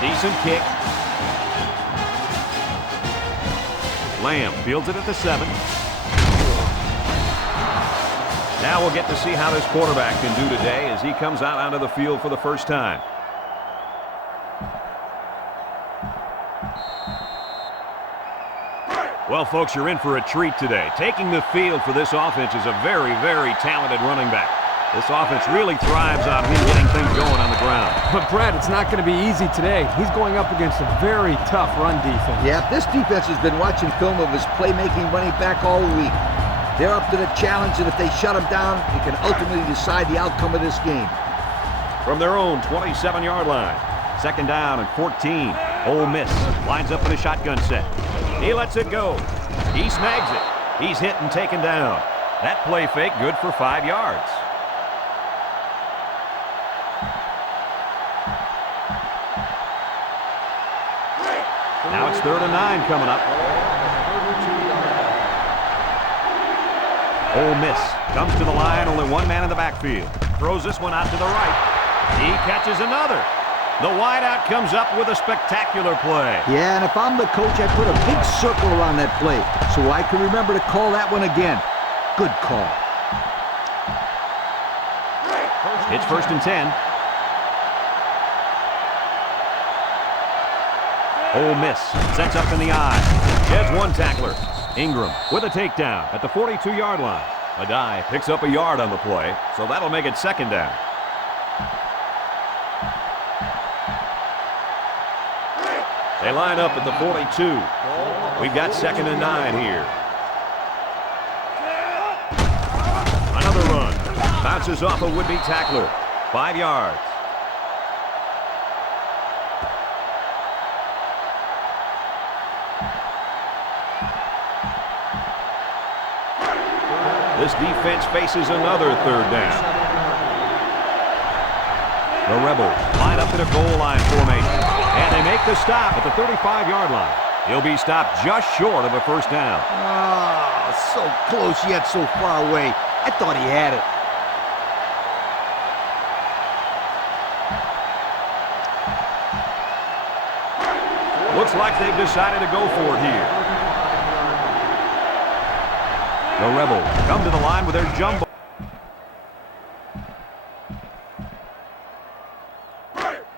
Decent kick. Lamb fields it at the 7. Now we'll get to see how this quarterback can do today as he comes out onto the field for the first time. Well, folks, you're in for a treat today. Taking the field for this offense is a very, very talented running back. This offense really thrives on him getting things going on the ground. But, Brad, it's not going to be easy today. He's going up against a very tough run defense. Yeah, this defense has been watching film of his playmaking running back all week. They're up to the challenge, and if they shut him down, it can ultimately decide the outcome of this game. From their own 27-yard line, second down and 14. Ole Miss lines up in a shotgun set. He lets it go. He snags it. He's hit and taken down. That play fake good for 5 yards. Now it's 3rd and 9 coming up. Ole Miss comes to the line, only 1 man in the backfield. Throws this one out to the right. He catches another. The wideout comes up with a spectacular play. Yeah, and if I'm the coach, I put a big circle around that play so I can remember to call that one again. Good call. It's 1st and 10. Ole Miss sets up in the eye. Sheds 1 tackler. Ingram with a takedown at the 42-yard line. Adai picks up a yard on the play, so that'll make it 2nd down. They line up at the 42. We've got 2nd and 9 here. Another run. Bounces off a would-be tackler. 5 yards. This defense faces another 3rd down. The Rebels line up in a goal line formation. And they make the stop at the 35-yard line. He'll be stopped just short of a 1st down. Oh, so close yet so far away. I thought he had it. Looks like they've decided to go for it here. The Rebels come to the line with their jumbo.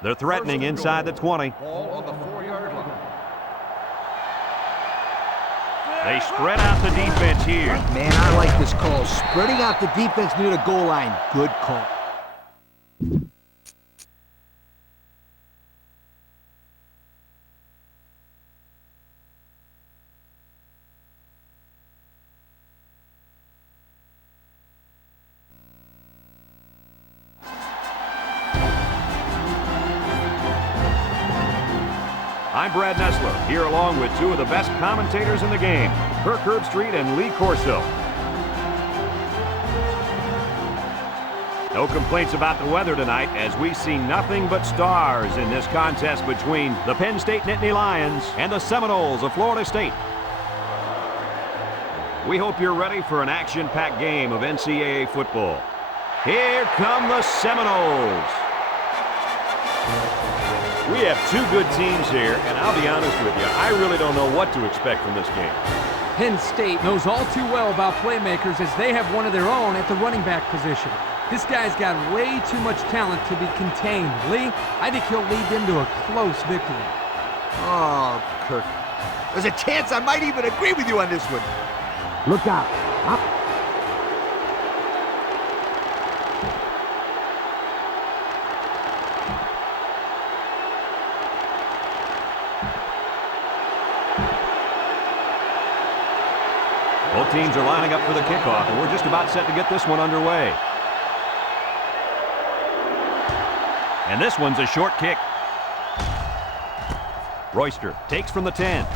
They're threatening inside the 20. Ball on the 4-yard line. They spread out the defense here. Man, I like this call. Spreading out the defense near the goal line. Good call. I'm Brad Nessler, here along with 2 of the best commentators in the game, Kirk Herbstreit and Lee Corso. No complaints about the weather tonight, as we see nothing but stars in this contest between the Penn State Nittany Lions and the Seminoles of Florida State. We hope you're ready for an action-packed game of NCAA football. Here come the Seminoles. We have 2 good teams here, and I'll be honest with you, I really don't know what to expect from this game. Penn State knows all too well about playmakers, as they have one of their own at the running back position. This guy's got way too much talent to be contained. Lee, I think he'll lead them to a close victory. Oh, Kirk. There's a chance I might even agree with you on this one. Look out. Both teams are lining up for the kickoff, and we're just about set to get this one underway. And this one's a short kick. Royster takes from the 10.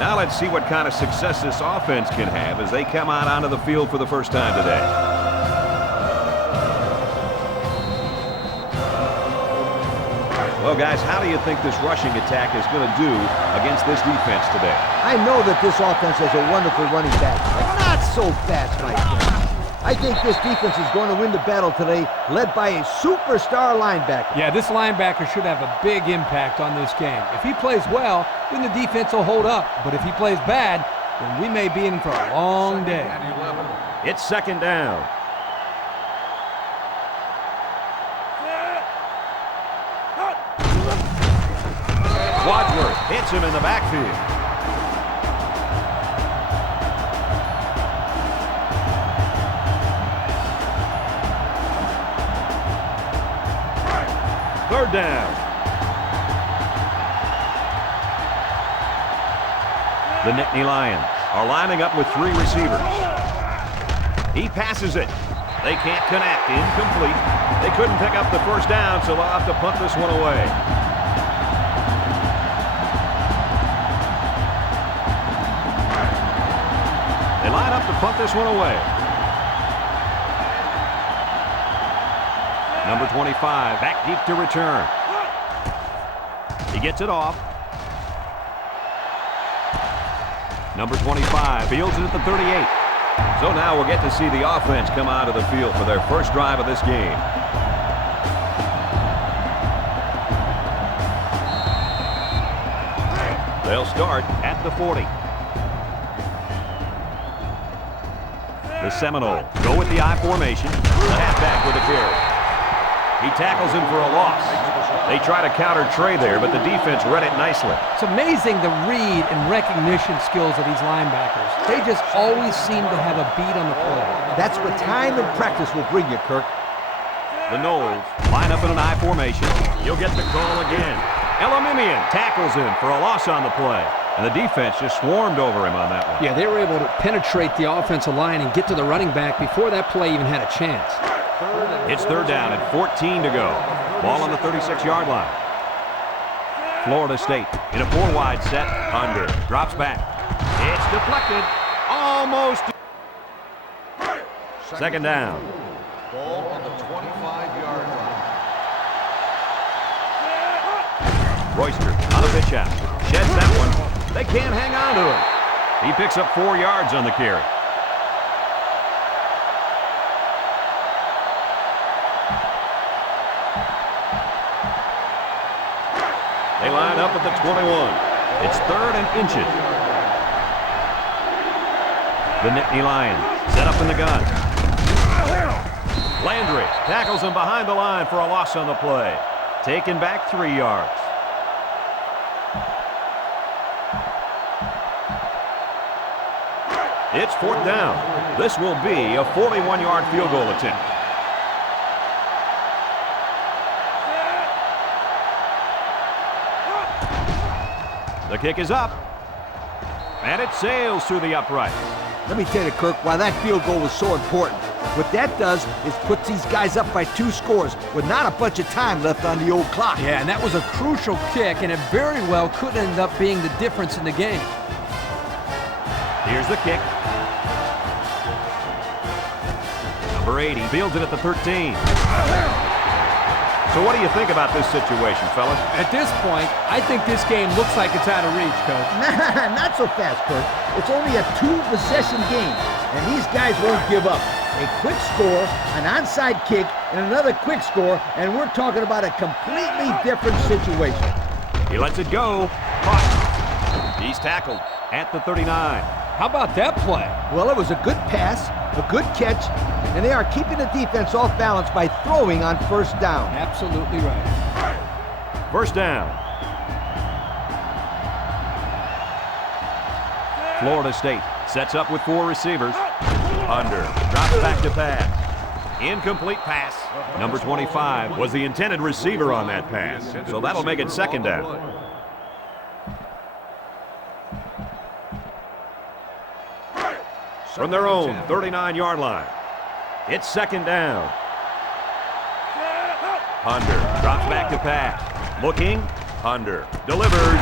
Now let's see what kind of success this offense can have as they come out onto the field for the first time today. Well, guys, how do you think this rushing attack is going to do against this defense today? I know that this offense has a wonderful running back, but not so fast, my friend. I think this defense is going to win the battle today, led by a superstar linebacker. Yeah, this linebacker should have a big impact on this game. If he plays well, then the defense will hold up. But if he plays bad, then we may be in for a long day. It's 2nd down. Wadsworth hits him in the backfield. Third down. The Nittany Lions are lining up with 3 receivers. He passes it. They can't connect. Incomplete. They couldn't pick up the 1st down, so they'll have to punt this one away. They line up to punt this one away. Number 25 back deep to return. He gets it off. Number 25 fields it at the 38. So now we'll get to see the offense come out of the field for their first drive of this game. They'll start at the 40. The Seminoles go with the I formation. The halfback with a carry. He tackles him for a loss. They try to counter Trey there, but the defense read it nicely. It's amazing the read and recognition skills of these linebackers. They just always seem to have a beat on the play. That's what time and practice will bring you, Kirk. The Noles line up in an I formation. You'll get the call again. Elamimian tackles him for a loss on the play. And the defense just swarmed over him on that one. Yeah, they were able to penetrate the offensive line and get to the running back before that play even had a chance. It's third down and 14 to go. Ball on the 36-yard line. Florida State in a 4-wide set. Under. Drops back. It's deflected. Almost. Second down. Ball on the 25-yard line. Royster on a pitch out. Sheds that one. They can't hang on to him. He picks up 4 yards on the carry. They line up at the 21. It's third and inches. The Nittany Lions set up in the gun. Landry tackles him behind the line for a loss on the play. Taken back 3 yards. It's fourth down. This will be a 41-yard field goal attempt. The kick is up. And it sails through the uprights. Let me tell you, Kirk, why that field goal was so important. What that does is puts these guys up by 2 scores with not a bunch of time left on the old clock. Yeah, and that was a crucial kick, and it very well could end up being the difference in the game. Here's the kick. Number 80 fields it at the 13. So what do you think about this situation, fellas? At this point, I think this game looks like it's out of reach, Coach. Nah, not so fast, Kirk. It's only a 2-possession game, and these guys won't give up. A quick score, an onside kick, and another quick score, and we're talking about a completely different situation. He lets it go. Caught. He's tackled at the 39. How about that play? Well, it was a good pass, a good catch, and they are keeping the defense off balance by throwing on first down. Absolutely right. First down. Florida State sets up with 4 receivers. Under. Drops back to pass. Incomplete pass. Number 25 was the intended receiver on that pass. So that'll make it second down. From their own 39-yard line. It's second down. Under. Drops back to pass. Looking. Under. Delivers.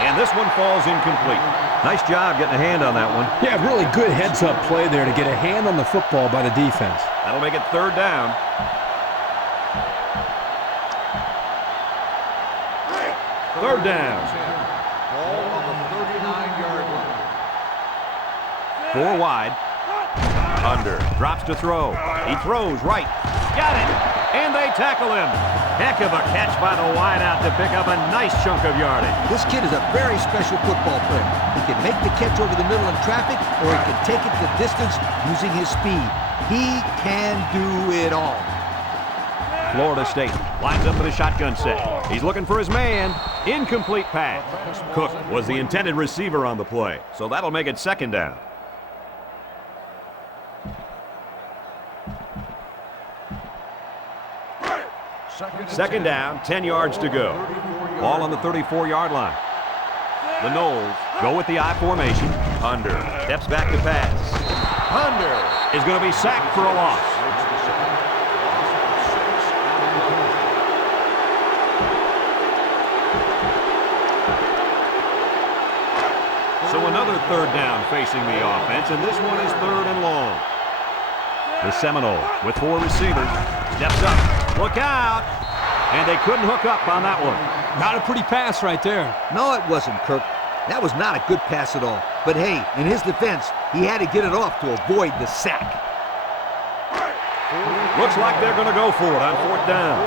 And this one falls incomplete. Nice job getting a hand on that one. Yeah, really good heads-up play there to get a hand on the football by the defense. That'll make it third down. Third down. Ball on the 39-yard line. 4 wide. Under. Drops to throw. He throws right. Got it. And they tackle him. Heck of a catch by the wideout to pick up a nice chunk of yardage. This kid is a very special football player. He can make the catch over the middle in traffic, or he can take it the distance using his speed. He can do it all. Florida State lines up with a shotgun set. He's looking for his man. Incomplete pass. Cook was the intended receiver on the play, so that'll make it second down. Second down, 10 yards to go. Ball on the 34-yard line. The Noles go with the I formation. Under. Steps back to pass. Under is going to be sacked for a loss. So another third down facing the offense, and this one is third and long. The Seminoles with 4 receivers. Steps up. Look out! And they couldn't hook up on that one. Not a pretty pass right there. No, it wasn't, Kirk. That was not a good pass at all. But hey, in his defense, he had to get it off to avoid the sack. Looks like they're going to go for it on fourth down.